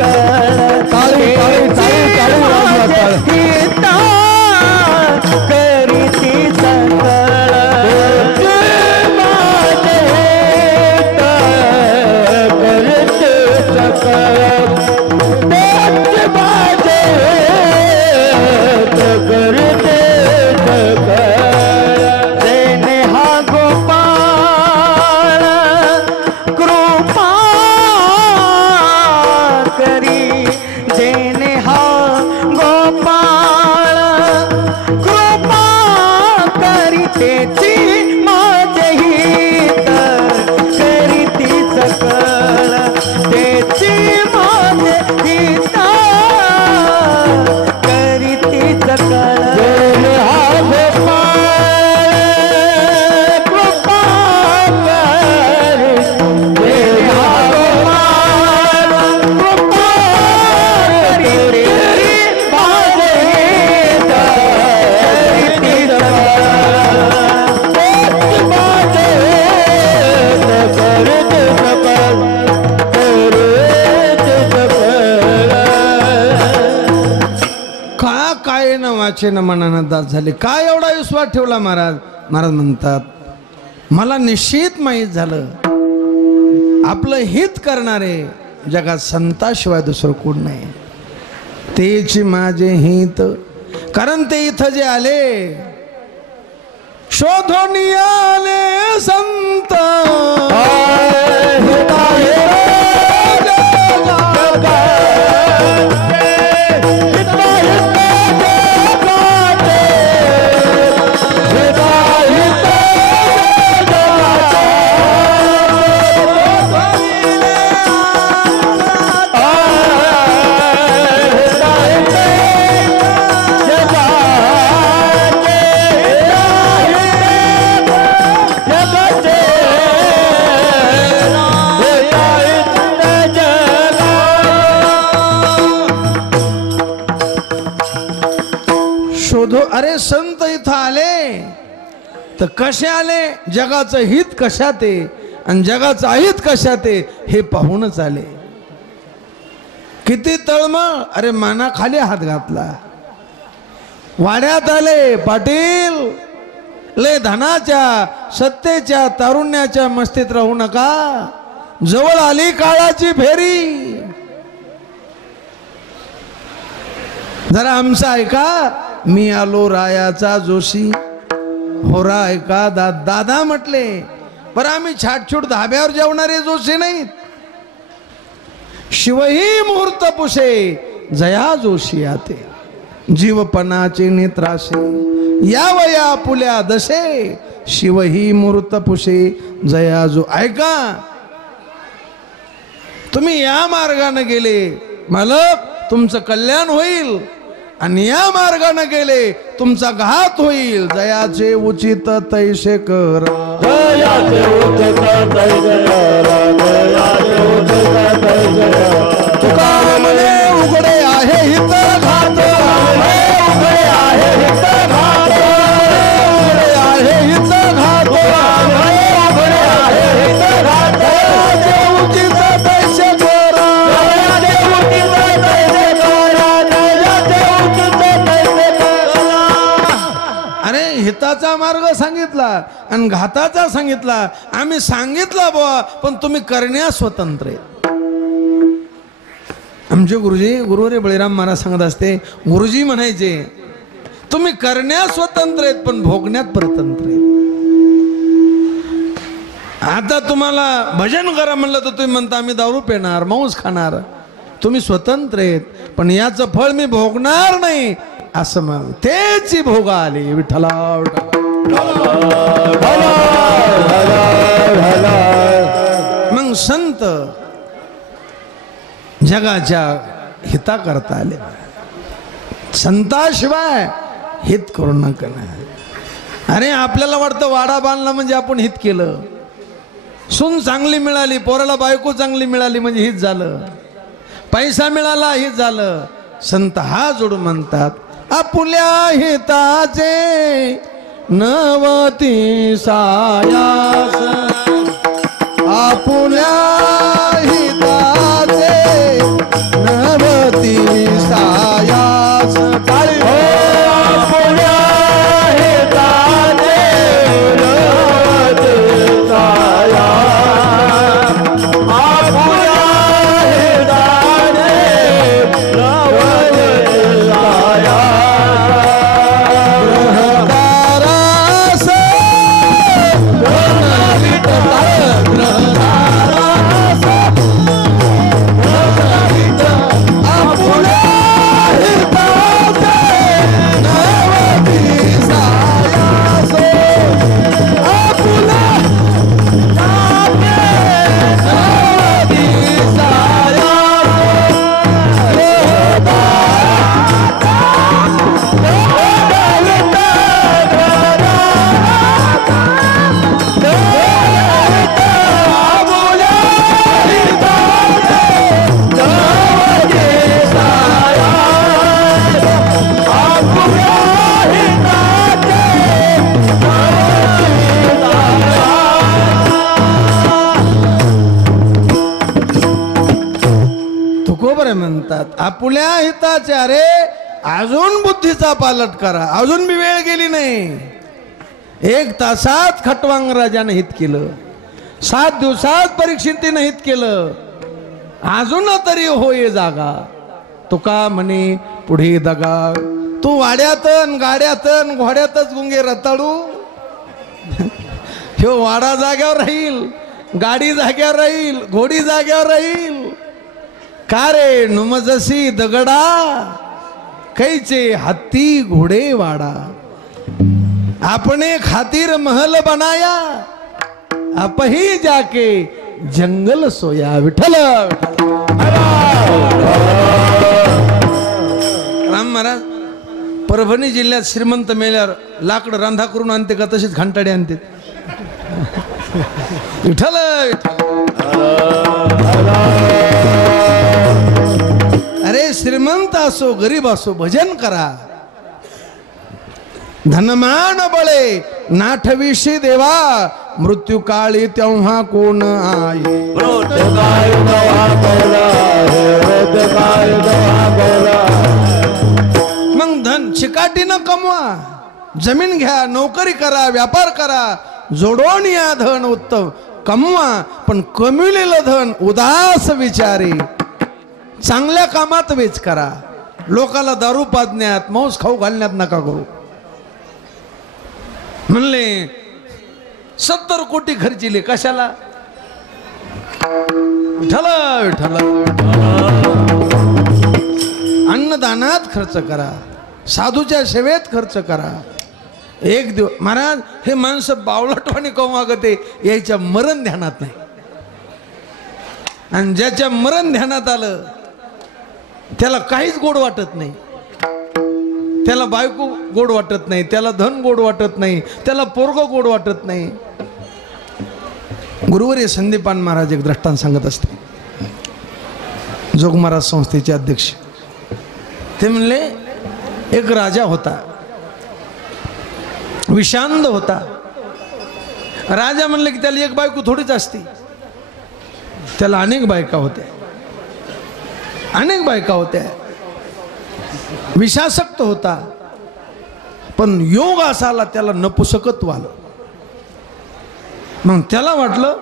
ताळी, ताळी, ताळी, ताळी वाजवा, ताळी. हिता करीती सकळ माझे हित करते सकळ. तेच माझे हित करते सकळ. जेने हा गोपाळ कृपा करी जेने हा गोपाळ कृपा करी तेची माझे हित करीती सकळ तेची माझे हित करीती सकळ. जेणे हा गोपाळ कृपा करी. जेणे हा गोपाळ कृपा करी. माझे हित करीती सकळ. तेच माझे हित करते सकळ. करते सकळ. का काय न वाचे न मनानं दास झाले. काय एवढा विश्वास ठेवला महाराज. महाराज म्हणतात मला निश्चित माहीत झालं आपलं हित करणारे जगात संताशिवाय दुसरं कोण नाही. तेच माझे हित. कारण ते इथं जे आले शोधून आले संत शोधो. अरे संत इथं आले तर कसे आले. जगाचं हित कशात आहे आणि जगाचं अहित कशात आहे हे पाहूनच आले. किती तळमळ. अरे मानाखाली हात घातला. वाड्यात आले पाटील लय धनाच्या सत्तेच्या तारुण्याच्या मस्तीत राहू नका. जवळ आली काळाची फेरी. जरा आमचं ऐका. मी आलो रायाचा जोशी. होरा ऐका दादा म्हटले. पर आम्ही छाटछूट धाब्यावर जेवणारे जोशी नाहीत. शिवही मुहूर्त पुसे जया जोशी आते. जीवपणाचे नेत्रासे यावया पुल्या दशे. शिवही मुहूर्त पुसे जया जो. ऐका तुम्ही या मार्गाने गेले मालक तुमचं कल्याण होईल आणि या मार्गाने गेले तुमचा घात होईल. जयाचे उचित तैसे करा. जयाचे उचित तैसे करा. जयाचे उचित तैसे करा. तुका म्हणे उघडे आहे हित घात. उघडे आहे हित घात. उघडे आहे हित घात. उघडे आहे हित घात. जयाचे उचित तैसे करा. जयाचे उचित तैसे करा. जयाचे उचित तैसे करा. अरे हिताचा मार्ग सांगितला आणि घाताचा सांगितला. आम्ही सांगितला बुवा पण तुम्ही करण्यास स्वतंत्र आहे. आमचे गुरुजी गुरुवारी बळीराम महाराज सांगत असते. गुरुजी म्हणायचे तुम्ही करण्यास स्वतंत्र आहेत पण भोगण्यात परतंत्र आहेत. आता तुम्हाला भजन करा म्हणलं तर तुम्ही म्हणता आम्ही दारू पिणार मांस खाणार. तुम्ही स्वतंत्र आहेत पण याचं फळ मी भोगणार नाही असं मग तेची भोगा आली. विठ्ठला मग संत जगाच्या हिता करता आले. संताशिवाय हित करू नका. अरे आपल्याला वाटतं वाडा बांधला म्हणजे आपण हित केलं. सून चांगली मिळाली पोराला बायको चांगली मिळाली म्हणजे हित झालं. पैसा मिळाला हित झालं. संत हा जोडून म्हणतात आपुल्या हिताचे नवती सायास. आपुल्या हिताचे बरोबर म्हणतात आपल्या हिताच्या रे अजून बुद्धीचा पालट करा. अजून मी वेळ गेली नाही. 1 तासात खटवांग राजाने हित केलं. 7 दिवसात परीक्षितीनं हित केलं. अजून तरी होय जागा. तुका म्हणे पुढे दगा. तू वाड्यातन गाड्यातन घोड्यातच गुंगे रताळू. ह्यो वाडा जाग्यावर राहील, गाडी जाग्यावर राहील, घोडी जाग्यावर राहील. का रे नुमजसी दगडा कैचे हत्ती घोडे वाडा. आपने खातिर महल बनाया आपही जाके जंगल सोया. विठ्ठल राम महाराज परभणी जिल्ह्यात श्रीमंत मेल्यावर लाकड रांधा करून आणते का तशीच घंटाडे आणते. विठ्ठल अरे श्रीमंत असो गरीब असो भजन करा. धनमान बळे नाठविषी देवा मृत्यू काळी तेव्हा कोण आहे. मग धन चिकाटीनं कमवा. जमीन घ्या, नोकरी करा, व्यापार करा, जोडून या धन उत्तम कमवा. पण कमविलेलं धन उदास विचारे चांगल्या कामात वेच करा. लोकाला दारू पाजण्यात मांस खाऊ घालण्यात नका करू. म्हणले 70 कोटी खर्चिले कशाला. विठ्ठल विठ्ठल अन्नदानात खर्च करा, साधूच्या सेवेत खर्च करा. एक दिवस महाराज हे माणसं बावळटवाणी कमागते याच्या मरण ध्यानात नाही. आणि ज्याच्या मरण ध्यानात आलं त्याला काहीच गोड वाटत नाही. त्याला बायको गोड वाटत नाही, त्याला धन गोड वाटत नाही, त्याला पोरग गोड वाटत नाही. गुरुवर्य संदीपान महाराज एक दृष्टांत सांगत असते. जोग महाराज संस्थेचे अध्यक्ष ते म्हणले एक राजा होता, विषांत होता. राजा म्हणले की त्याला एक बायको थोडीच असती. त्याला अनेक बायका होत्या, अनेक बायका होत्या. विषासक्त होता. पण योग असाला त्याला नपुसकत्व आलं. मग त्याला वाटलं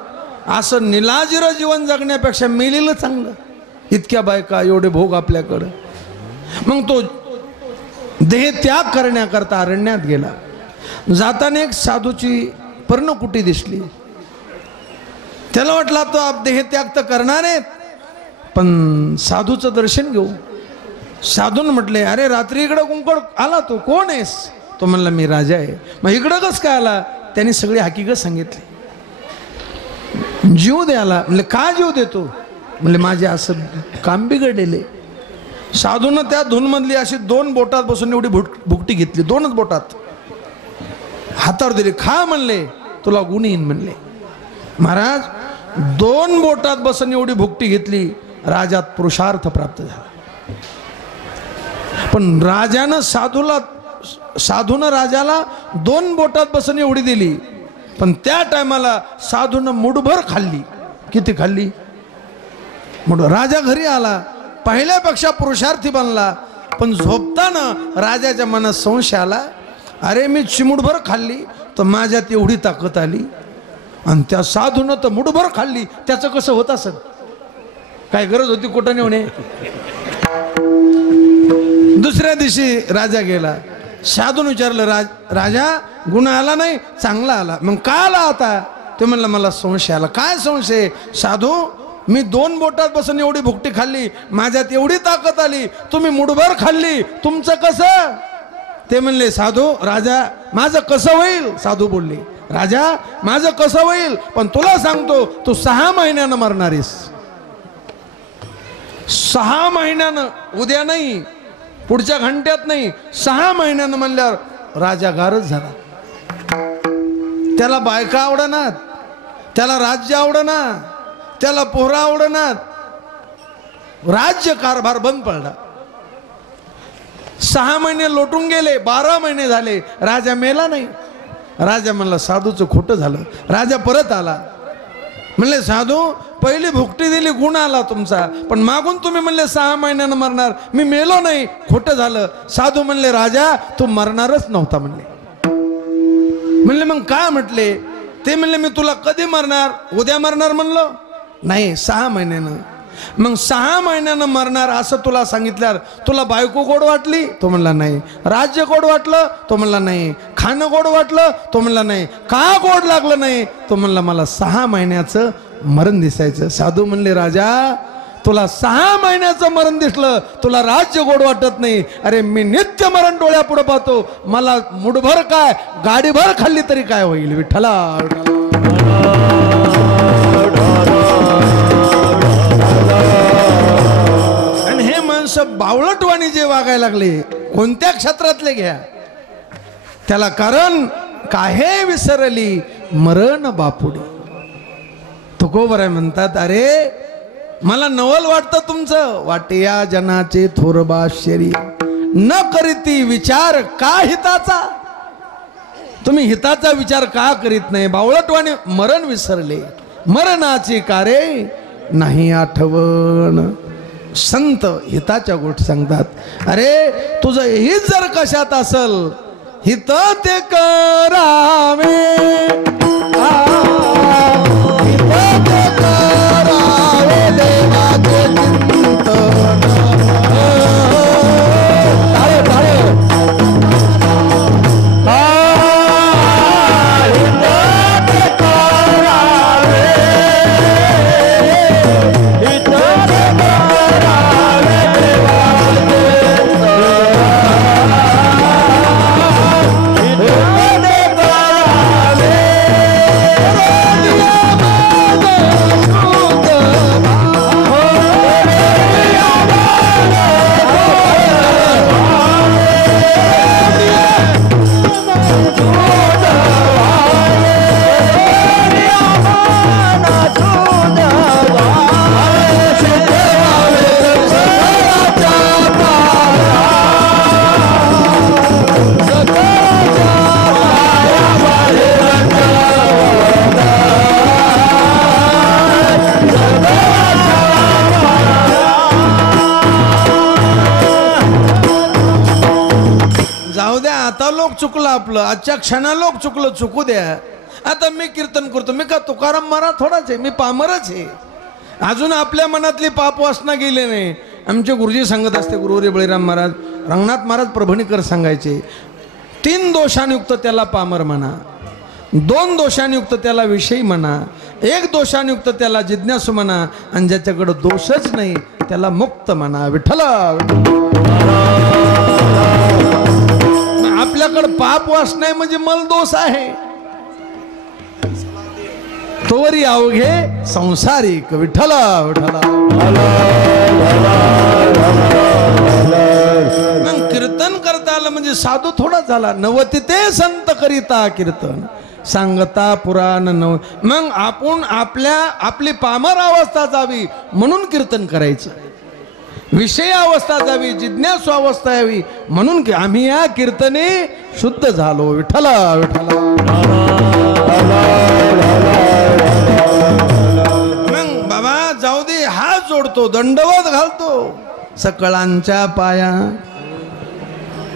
असं निलाजिर जीवन जगण्यापेक्षा मेलेलं चांगलं. इतक्या बायका, एवढे भोग आपल्याकडं. मग तो देह त्याग करण्याकरता अरण्यात गेला. जाताना एक साधूची पर्णकुटी दिसली. त्याला वाटला तो आप देह त्याग तर करणार आहेत, पण साधूचं दर्शन घेऊ. साधून म्हटले अरे रात्री इकडं कुंकड आला, तू कोण आहेस. तो म्हणला मी राजा आहे. मग इकडं कस काय आला. त्यांनी सगळी हकीकत सांगितली. जीव द्याला. म्हणले का जीव देतो. म्हणले माझे असं काम बिघडलेले. साधून त्या धूनमधली अशी 2 बोटात बसून एवढी भुकटी घेतली. 2च बोटात हातावर दिली. खा म्हणले तुला गुण येईन म्हणले. महाराज 2 बोटात बसून एवढी भुकटी घेतली. राजात पुरुषार्थ प्राप्त झाला. पण राजानं साधूनं राजाला 2 बोटात बसून एवढी दिली. पण त्या टायमाला साधूनं मुठभर खाल्ली. किती खाल्ली. राजा घरी आला, पहिल्यापेक्षा पुरुषार्थी बनला. पण झोपताना राजाच्या मनात संशय आला. अरे मी चिमुटभर खाल्ली तर माझ्यात एवढी ताकद आली, आणि त्या साधूनं तर मुठभर खाल्ली, त्याचं कसं होत असं. काय गरज होती कुठं नेवणे. दुसऱ्या दिवशी राजा गेला. साधून विचारलं राजा गुण आला नाही. चांगला आला. मग का आला आता. ते म्हणलं मला संशय आला. काय संशय. साधू मी 2 बोटात बसून एवढी भुकटी खाल्ली, माझ्यात एवढी ताकद आली, तुम्ही मुठभर खाल्ली, तुमचं कसं. ते म्हणले साधू राजा माझं कसं होईल. साधू बोलले राजा माझं कसं होईल, पण तुला सांगतो तू 6 महिन्यानं मरणारीस. 6 महिन्यानं. उद्या नाही, पुढच्या घंट्यात नाही, 6 महिन्यानं म्हणल्यावर राजा गारच झाला. त्याला बायका आवडनात, त्याला राज्य आवडना, त्याला पोहरा आवडनात. राज्य कारभार बंद पडला. 6 महिने लोटून गेले. 12 महिने झाले. राजा मेला नाही. राजा म्हणला साधूचं खोटं झालं. राजा परत आला. म्हणले साधू पहिली भुकटी दिली गुण आला तुमचा, पण मागून तुम्ही म्हणले 6 महिन्यानं मरणार, मी मेलो नाही, खोटं झालं. साधू म्हणले राजा तू मरणारच नव्हता म्हणले मग काय म्हटले ते? म्हणले मी तुला कधी मरणार, उद्या मरणार म्हणलं नाही, 6 महिन्यानं. मग 6 महिन्यानं मरणार असं तुला सांगितल्यावर तुला बायको गोड वाटली? तो म्हणला नाही. राज्य गोड वाटलं? तो म्हणला नाही. खाणं गोड वाटलं? तो म्हणला नाही. का गोड लागलं नाही? तो म्हणला मला 6 महिन्याचं मरण दिसायचं. साधू म्हणले राजा तुला 6 महिन्याचं मरण दिसलं, तुला राज्य गोड वाटत नाही. अरे मी नित्य मरण डोळ्या पुढे पाहतो, मला मुठभर काय गाडीभर खाल्ली तरी काय होईल. विठ्ठला आणि हे माणसं बावळटवाणी जे वागायला लागले, कोणत्या क्षेत्रातले घ्या, त्याला कारण काहे विसरली मरण बापुडी. तुकोबराय म्हणतात अरे मला नवल वाटतं तुमचं, वाटिया जनाचे थोरबा शेरी न करीती विचार का हिताचा. तुम्ही हिताचा विचार का करीत नाही? बावळटवाने मरण विसरले, मरणाची कारे नाही आठवण. संत हिताच्या गोष्टी सांगतात. अरे तुझं हित जर कशात असल, हित ते करावे, हित ते करावे देवाचे चिंतन. टाळे टाळे चुकलं आपलं, आजच्या क्षणा लोक चुकलं, चुकू द्या. आता मी कीर्तन करतो, मी का तुकाराम महाराज थोडाच आहे, मी पामरच आहे. अजून आपल्या मनातली पाप वासना गेले नाही. आमचे गुरुजी सांगत असते, गुरुवरी बळीराम महाराज, रंगनाथ महाराज प्रभणीकर सांगायचे, 3 दोषांयुक्त त्याला पामर म्हणा, 2 दोषांयुक्त त्याला विषयी म्हणा, 1 दोषांयुक्त त्याला जिज्ञासू म्हणा, आणि ज्याच्याकडे दोषच नाही त्याला मुक्त म्हणा. विठ्ठला आपल्याकडे पाप वास नाही म्हणजे मल दोष आहे. तोवरी अवघे संसारिक. विठ्ठला विठ्ठला. मग कीर्तन करता आलं म्हणजे साधू थोडा झाला. नवती ते संत करिता कीर्तन सांगता पुराण नव. मग आपण आपली पामर अवस्था जावी म्हणून कीर्तन करायचं, विषय अवस्था जावी, जिज्ञासू अवस्था यावी म्हणून की आम्ही या कीर्तने शुद्ध झालो. विठ्ठला विठ्ठला. मग बाबा जाऊ दे, हात जोडतो, दंडवत घालतो सकळांच्या पाया.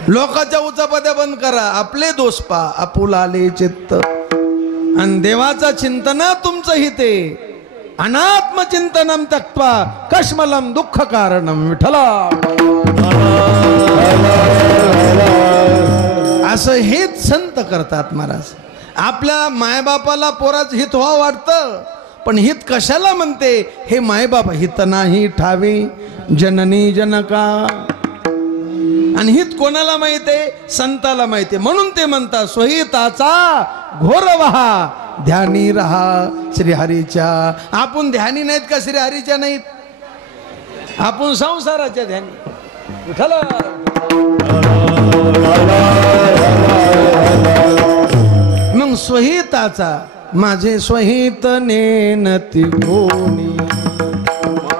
लोकांच्या उचापत्या बंद करा, आपले दोष पा, आपुलाले चित्त, आणि देवाचा चिंतना तुमचं हिते. अनात्मचिंतनम तक्त्वा कश्मलम दुःख कारणम. विठ्ठला. असं हेच संत करतात महाराज. आपल्या मायबापाला पोराचं हित व्हावं वाटतं, पण हित कशाला म्हणते? हे मायबाप हित नाही ठावे जननी जनका. आणि हित कोणाला माहित आहे? संताला माहिती आहे. म्हणून ते म्हणतात स्वहिताचा घोर वहा ध्यानी रहा श्रीहरीच्या. आपण ध्यानी नाहीत का? श्रीहरीच्या नाहीत, आपण संसाराच्या ध्यानी. विठ्ठला. मग स्वहिताचा माझे स्वहित नेनती कोणी,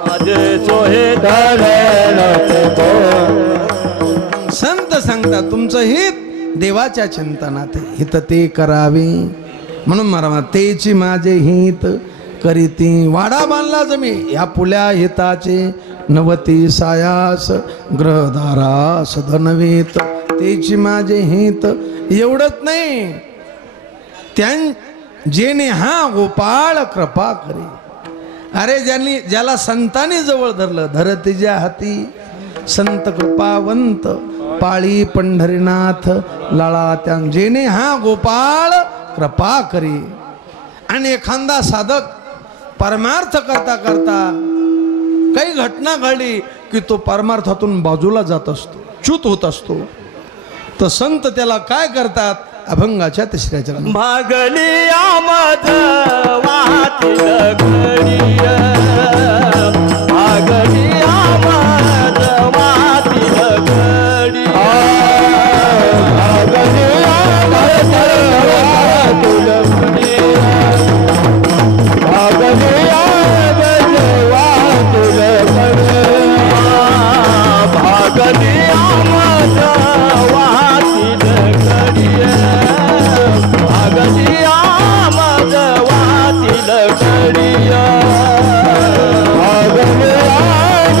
माझे स्वहित नेनती कोणी. संत सांगतात तुमचं हित देवाच्या चिंतनात हित ते करावे. म्हणून मला तेची माझे हित करीती वाडा बांधला जमी या पुल्या हिताचे नवती सायास ग्रहधारास धनवीत तेची माझे हित एवढंच नाही जेने हा गोपाळ कृपा करी अरे ज्याला संतांनी जवळ धरलं धरतीच्या हाती संत कृपावंत पाळी पंढरीनाथ लाळा त्या जेने हा गोपाळ कृपा करी आणि एखादा साधक परमार्थ करता करता काही घटना घडली की तो परमार्थातून बाजूला जात असतो च्युत होत असतो तर संत त्याला काय करतात अभंगाच्या तिसऱ्या चरणात भागली आमद वाहतील घडीय भागली आमद वाहतील घडी भागली आमद वाहतील घडी भागली आमद वाहतील घडी भागली आमद वाहतील घडी भागली आमद वाहतील घडिया भागली आमद वाहतील घडिया भागली आमद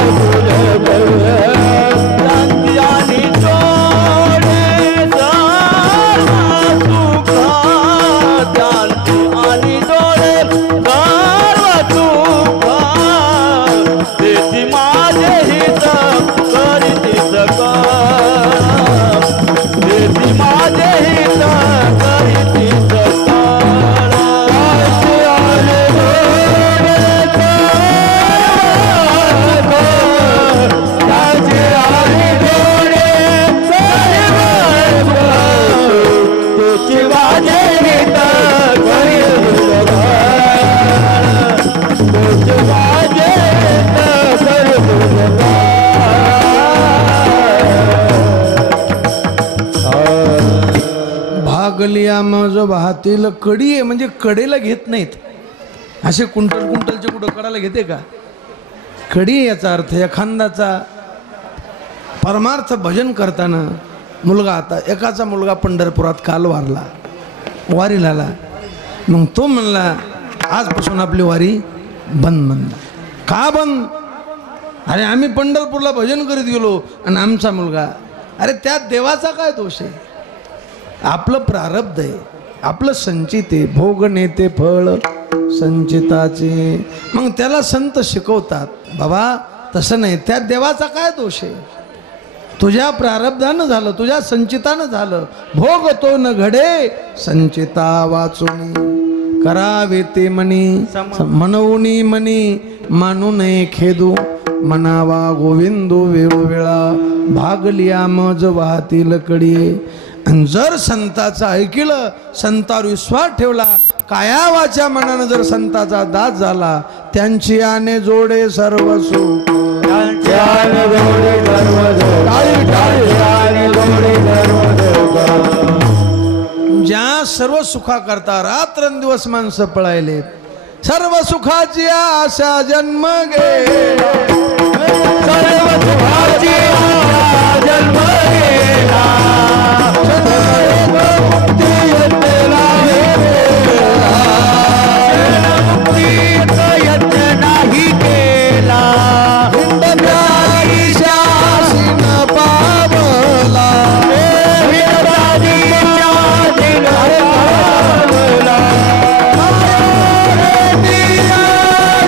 वाहतील घडिया शांती आणि जोडे सर्व सुख शांती आणि जोडे सर्व सुख तेथी माझे हित करीती सकळ तेथी माझे हित करीती सकळ काशी आले डोळे तेथी माझे हित करीती सकळ तेथी माझे हित करीती भागलिया मज वाहतील कडी आहे म्हणजे कडेला घेत नाहीत असे कुंटल कुंटलचे कुठं कडाला घेते का कडी याचा अर्थ एखादाचा परमार्थ भजन करताना मुलगा आता एकाचा मुलगा पंढरपुरात काल वारला वारीला आला मग तो म्हणला आजपासून आपली वारी बंद म्हणला का बंद अरे आम्ही पंढरपूरला भजन करीत गेलो आणि आमचा मुलगा अरे त्यात देवाचा काय दोष आहे आपलं प्रारब्ध आहे आपलं संचित आहे भोग नेते फळ संचिताचे मग त्याला संत शिकवतात बाबा तसं नाही त्यात देवाचा काय दोष आहे तुझ्या प्रारब्धानं झालं तुझ्या संचितानं झालं भोग तो न घडे संचिता वाचून करावे ते मनी मनवूनी मनी मानू नये खेदू मनावा गोविंदो वेळोवेळा भागलिया मज वाहतील कडी आणि जर संताचं ऐकलं संतावर विश्वास ठेवला काया वाच्या मनानं जर संताचा दास झाला त्यांची आने जोडे सर्व सुख त्यांची आने जोडे सर्व सुख त्यांची आने जोडे सर्व सुख ज्या सर्व सुखा करता रात्रंदिवस माणसं पळायले सर्व सुखाची आशा जन्म गे सर्व सुखाची आशा जन्म गेला मुक्ती यत्न नाही केला शासीन पावला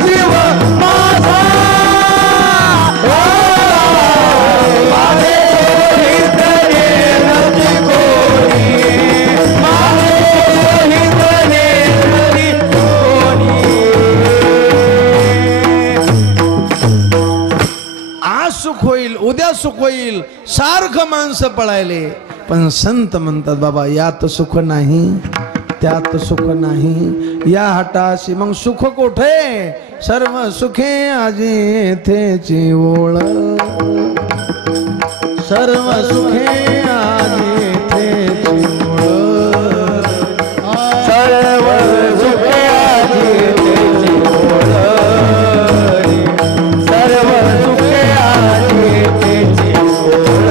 जीव माझा सुख होईल उद्या सुख होईल सारखं माणसं पळायले पण संत म्हणतात बाबा यात सुख नाही त्यात सुख नाही या हटाशी मग सुख कोठे सर्व सुखे आजी येथेची ओळ सर्व सुखे आजी येथेची ओळ सर्व सुखे आजी येथेची ओळ सर्व सुखे आजी येथेची ओळ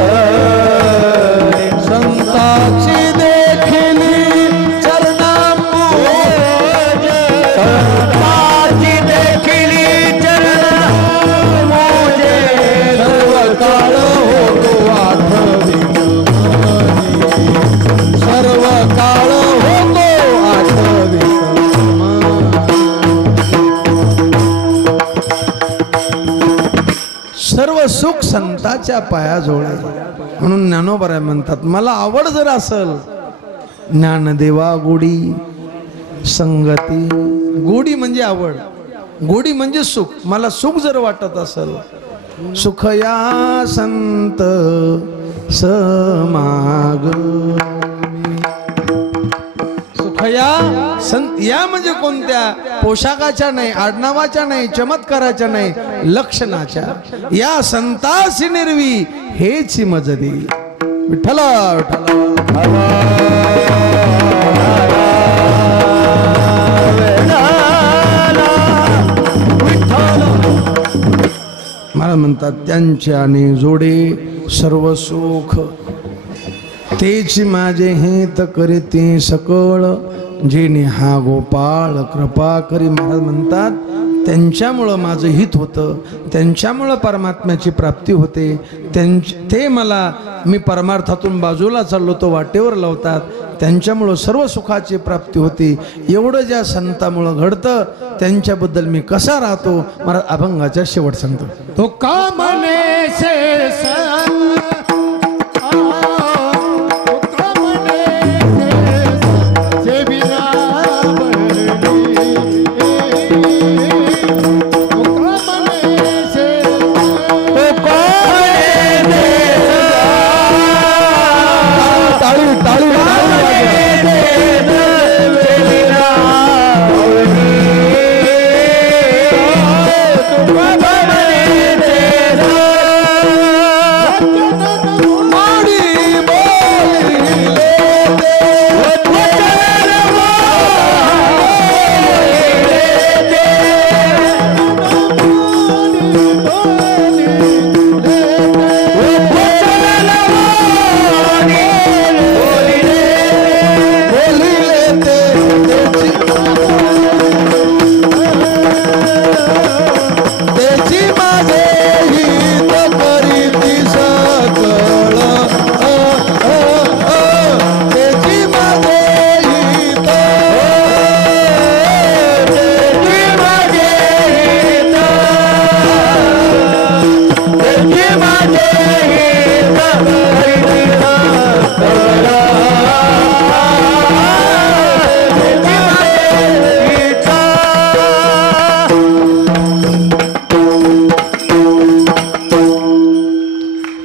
संताच्या पायाजवळ आहे. म्हणून ज्ञानोबा म्हणतात मला आवड जर असल ज्ञानदेवा गोडी संगती. गोडी म्हणजे आवड, गोडी म्हणजे सुख. मला सुख जर वाटत असेल सुख या संत समागमी. सुख या संत या म्हणजे कोणत्या? पोशाखाच्या नाही, आडनावाच्या नाही, चमत्काराच्या नाही, लक्षणाच्या. या संतासी निर्वी हेच मज दे. विठ्ठला मला म्हणतात त्यांच्याने जोडे सर्व सुख तेच माझे हित करीते सकळ जेणे हा गोपाळ कृपा करी. महाराज म्हणतात त्यांच्यामुळं माझं हित होतं, त्यांच्यामुळं परमात्म्याची प्राप्ती होते. ते मला मी परमार्थातून बाजूला चाललो तो वाटेवर लावतात, त्यांच्यामुळं सर्व सुखाची प्राप्ती होती. एवढं ज्या संतामुळं घडतं त्यांच्याबद्दल मी कसा राहतो. मला अभंगाचा शेवट सांगतो. तो का म्हणे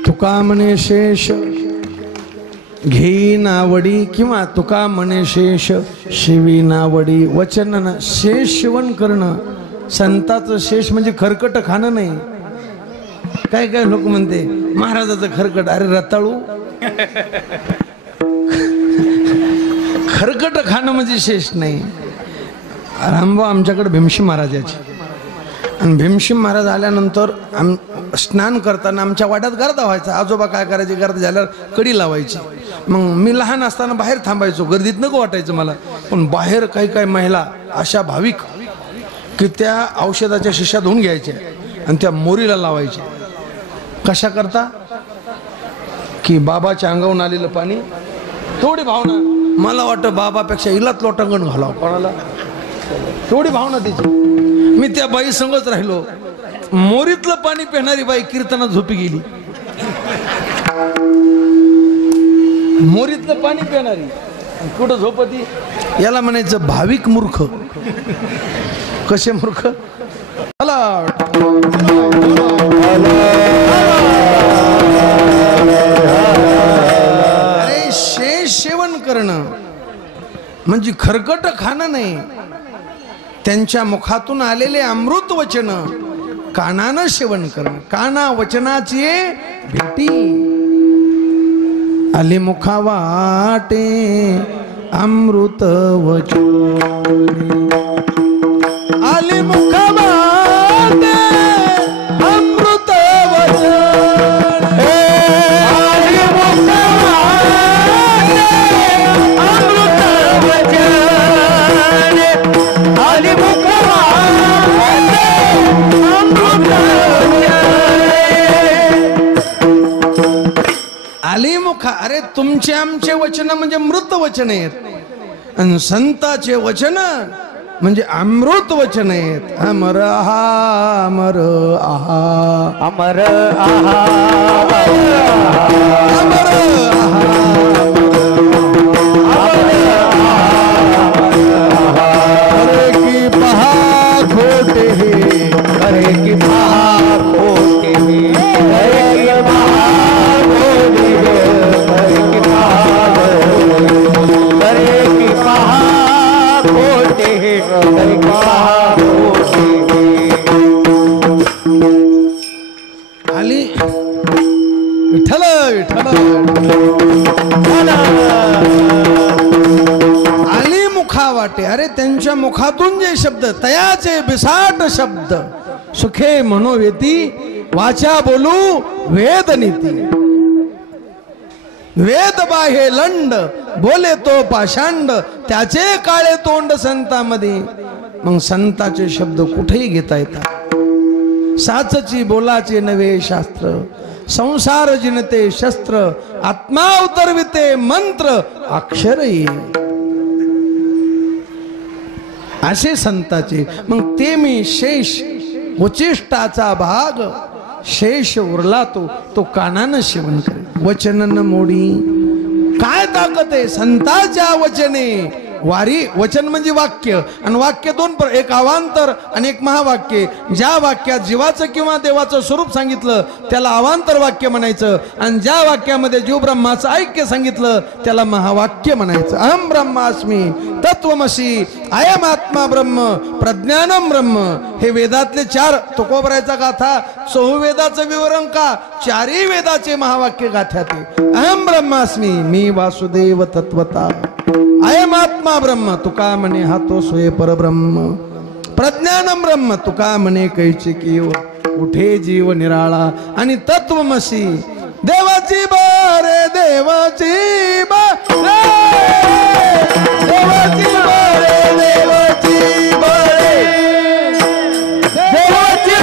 तुका म्हणे शेष घेई नावडी किंवा तुका म्हणे शेष शिवी नावडी. वचन शेष शिवण करणं. संताचं शेष म्हणजे खरकट खाणं नाही. काय काय लोक म्हणते महाराजाचं खरकट. अरे रताळू खरकट खाणं म्हणजे शेष नाही. रामभाऊ आमच्याकडे भीमशी महाराजाचे आणि भीमशी महाराज आल्यानंतर स्नान करताना आमच्या वाड्यात गर्दा व्हायचा. आजोबा काय करायचे, गर्दा झाल्यावर कडी लावायची. मग मी लहान असताना बाहेर थांबायचो, गर्दीत नको वाटायचं मला. पण बाहेर काही काही महिला अशा भाविक की त्या औषधाच्या शिश्या धुवून घ्यायच्या आणि त्या मोरीला लावायच्या. कशा करता की बाबाच्या अंगावून आलेलं पाणी. थोडी भावना मला वाटतं बाबापेक्षा इलाच लोटांगण घालावं कोणाला, थोडी भावना तिची. मी त्या बाई संगच राहिलो. मोरीतलं पाणी पिणारी बाई कीर्तनात झोपी गेली. मोरीतलं पाणी पिणारी कुठं झोपती. याला म्हणायचं भाविक मूर्ख. कसे मूर्ख. अरे शेष सेवन करणं म्हणजे खरकट खाणं नाही. त्यांच्या मुखातून आलेले अमृत वचन कानानं सेवन करणं. काना वचनाची भेटी आले मुखा वाटे अमृत वचन. आले मुखा वाटे अमृत वचन. आले मुखा वाटे अमृत वचन. आले मुखा वाटे अमृत आली मुखा. अरे तुमचे आमचे वचन म्हणजे मृत वचन आहेत आणि संताचे वचन म्हणजे अमृत वचन आहेत. अमर आहा अमर आहा अमर आहा अमर आहा अरे की पहा खोटे हे अरे की पहा खोटे हे अरे की पहा खोटे हे अरे की पहा अरे की पहा खोटे हे अरे की पहा खोटे आली विठ्ठल विठ्ठल आली मुखा वाटे. अरे त्यांच्या मुखातून जे शब्द तयाचे बिसाट शब्द सुखे मनोवेती वाचा बोलू वेद नीती. वेद बाहे लंड बोले तो पाषांड त्याचे काळे तोंड संतांमध्ये. मग संताचे शब्द कुठेही घेता येतात. साचची बोलाचे नवे शास्त्र संसार जिनते शस्त्र आत्मा उतरविते मंत्र अक्षर ये. असे संताचे. मग ते मी शेष उचिष्टाचा भाग शेष उरला तो कानानं सेवन करे. वचन न मोडी. काय ताकद आहे संताच्या वचने. वारी वचन म्हणजे वाक्य आणि वाक्य दोन एक अवांतर आणि एक महावाक्य. ज्या वाक्यात जीवाचं किंवा देवाचं स्वरूप सांगितलं त्याला अवांतर वाक्य म्हणायचं आणि ज्या वाक्यामध्ये जीव ब्रह्माचं ऐक्य सांगितलं त्याला महावाक्य म्हणायचं. अहम ब्रह्मास्मी तत्वमसी अयम आत्मा ब्रह्म प्रज्ञानम ब्रह्म. हे वेदातले चार तुकोबरायचा गाथा चहुवेदाचं विवरण का चारही वेदाचे महावाक्य गाथ्यात. अहम ब्रह्मास्मी मी वासुदेव तत्वता अयम आत्मा ब्रह्म तुका म्हणे हा तो सोय परब्रह्म. प्रज्ञानम ब्रह्म तुका म्हणे कैचे कीव उठे जीव निराळा. आणि तत्वमसी देवाची बारे देवाची बारे देवाची बारे देवाची बारे देवाची बारे देवाची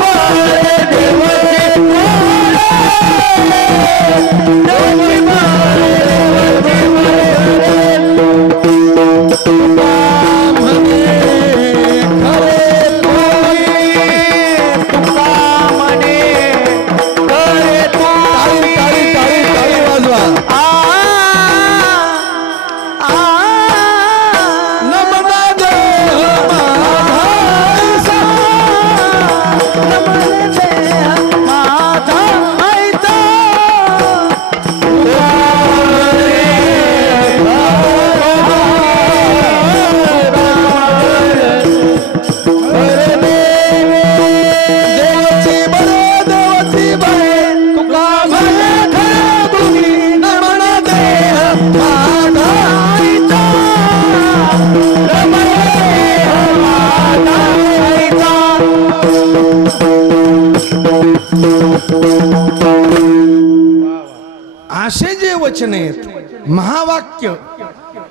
असे जे वचन आहेत महावाक्य.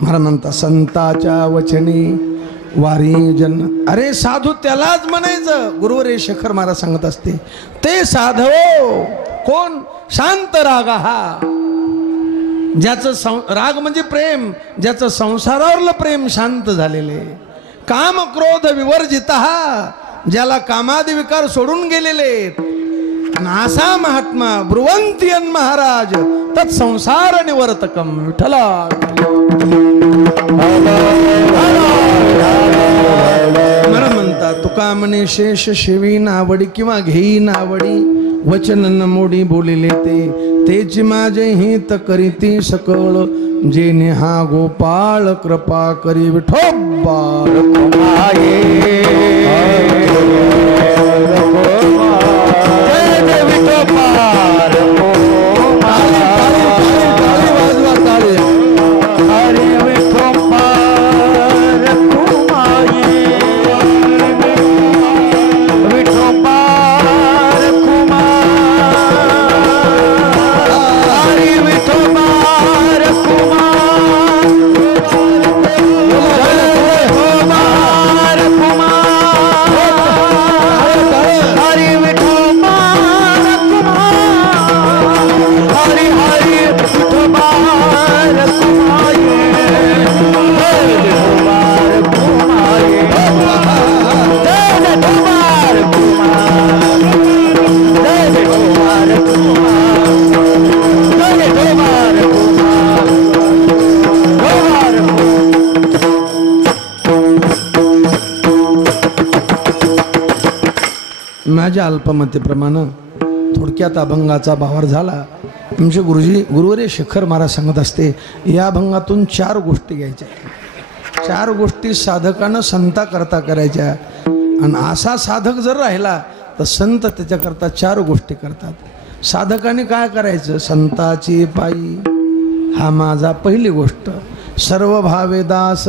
मला म्हणता संताच्या वचने वारी जन. अरे साधू त्यालाच म्हणायचं. गुरुवरे शेखर महाराज सांगत असते ते साधव कोण शांत राग हा ज्याचं राग म्हणजे प्रेम ज्याचं संसारावरलं प्रेम शांत झालेले. काम क्रोध विवर्जित हा ज्याला कामादी विकार सोडून गेलेले. असा महात्मा ब्रुवंतियन महाराज तत्संसार निवर्तकम. विठ्ठला मला म्हणता तुका म्हणे शेष शेवी नावडी किंवा घेई नावडी. वचन न मोडी बोलिले तेच माझे हित करीती सकळ. जेने हा गोपाळ कृपा करी विठोबा Rama माझ्या अल्पमतीप्रमाणे थोडक्यात अभंगाचा भावार झाला. आमचे गुरुवर्य शेखर महाराज सांगत असते, या अभंगातून 4 गोष्टी घ्यायच्या. 4 गोष्टी साधकानं संता करता करायच्या. आणि असा साधक जर राहिला तर संत त्याच्याकरता 4 गोष्टी करतात. साधकाने काय करायचं? संताची पायी हा माझा पहिली गोष्ट, सर्व भावे दास.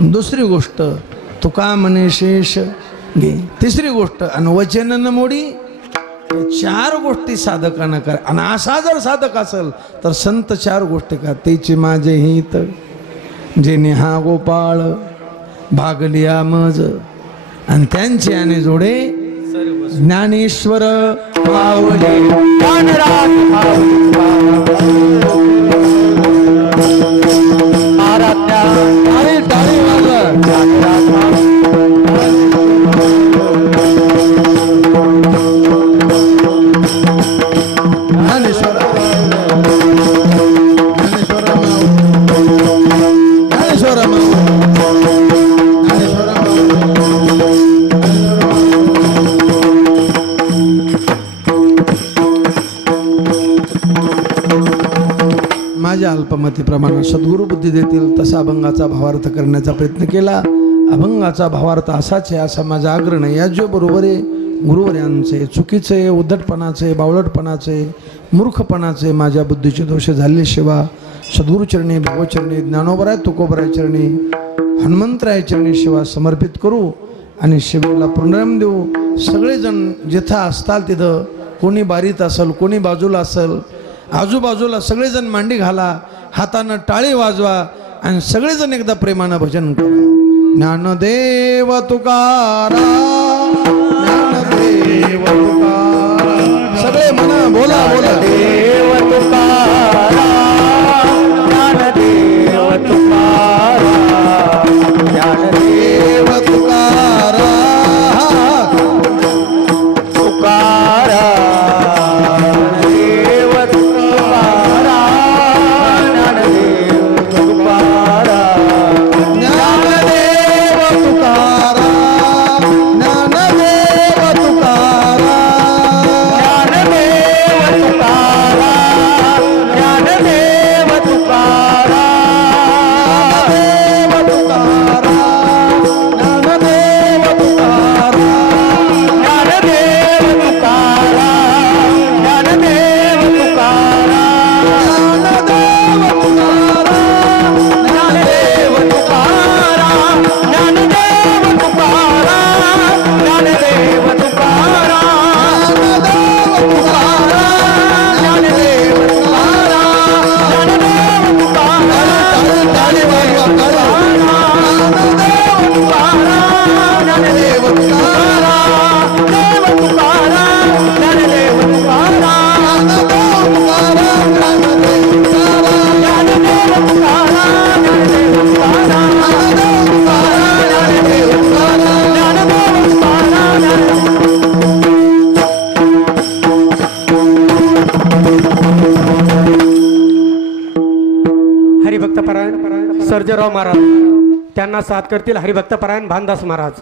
दुसरी गोष्ट तुका म्हणे शेष घे. तिसरी गोष्ट अनवचन न मोडी. 4 गोष्टी साधकांना कर. आणि असा जर साधक असेल तर संत 4 गोष्टी कर. तेची माझे हित जेने हा गोपाळ भागलिया मज. आणि त्यांचे आणि जोडे ज्ञानेश्वर पावले. टाळी माझ्या अल्पमतीप्रमाणे सद्गुरु बुद्धी देतील तसा अभंगाचा भावार्थ करण्याचा प्रयत्न केला. अभंगाचा भावार्थ असाच आहे असा माझा आग्रह नाही. या जो बरोबर आहे गुरुवर्यांचे चुकीचे, उद्धटपणाचे, बावळटपणाचे, मूर्खपणाचे माझ्या बुद्धीचे दोष झाले शिवा सद्गुरुचरणी, भगवचरणी, ज्ञानोबराय तुकोबराय चरणी, हनुमंतराय चरणी शिवा समर्पित करू आणि शिवेला पुनराम देऊ. सगळेजण जिथं असताल तिथं, कोणी बारीत असेल, कोणी बाजूला असेल, आजूबाजूला सगळेजण मांडी घाला, हातानं टाळी वाजवा आणि सगळेजण एकदा प्रेमानं भजन करा. ज्ञानदेव तुकाराम, ज्ञानदेव तुकाराम. सगळे म्हणा, बोला बोला. देव तुकाराम, ज्ञानदेव तुकाराम, ज्ञानदेव तुकाराम तुकाराम, देव तुकाराम, ज्ञानदेव तुकाराम, ज्ञानदेव तुकाराम, ज्ञानदेव तुकाराम, ज्ञानदेव तुकाराम, ज्ञानदेव तुकाराम, देव तुकाराम, ज्ञानदेव तुकाराम, ज्ञानदेव तुकाराम, ज्ञानदेव तुकाराम, ज्ञानदेव तुकाराम, ज्ञानदेव तुकाराम, ज्ञानदेव तुकाराम, ज्ञानदेव तुकाराम, ज्ञानदेव तुकाराम, ज्ञानदेव तुकाराम, टाळी वाजवा, टाळी. ज्ञानदेव तुकाराम, देव तुकाराम, ज्ञानदेव तुकाराम, ज्ञानदेव तुकाराम, ज्ञानदेव तुकाराम, ज्ञानदेव तुकाराम, ज्ञानदेव तुकाराम, ज्ञानदेव हरिभक्तपरायण सर्जेराव महाराज त्यांना साथ करतील हरिभक्तपरायण भानदास महाराज.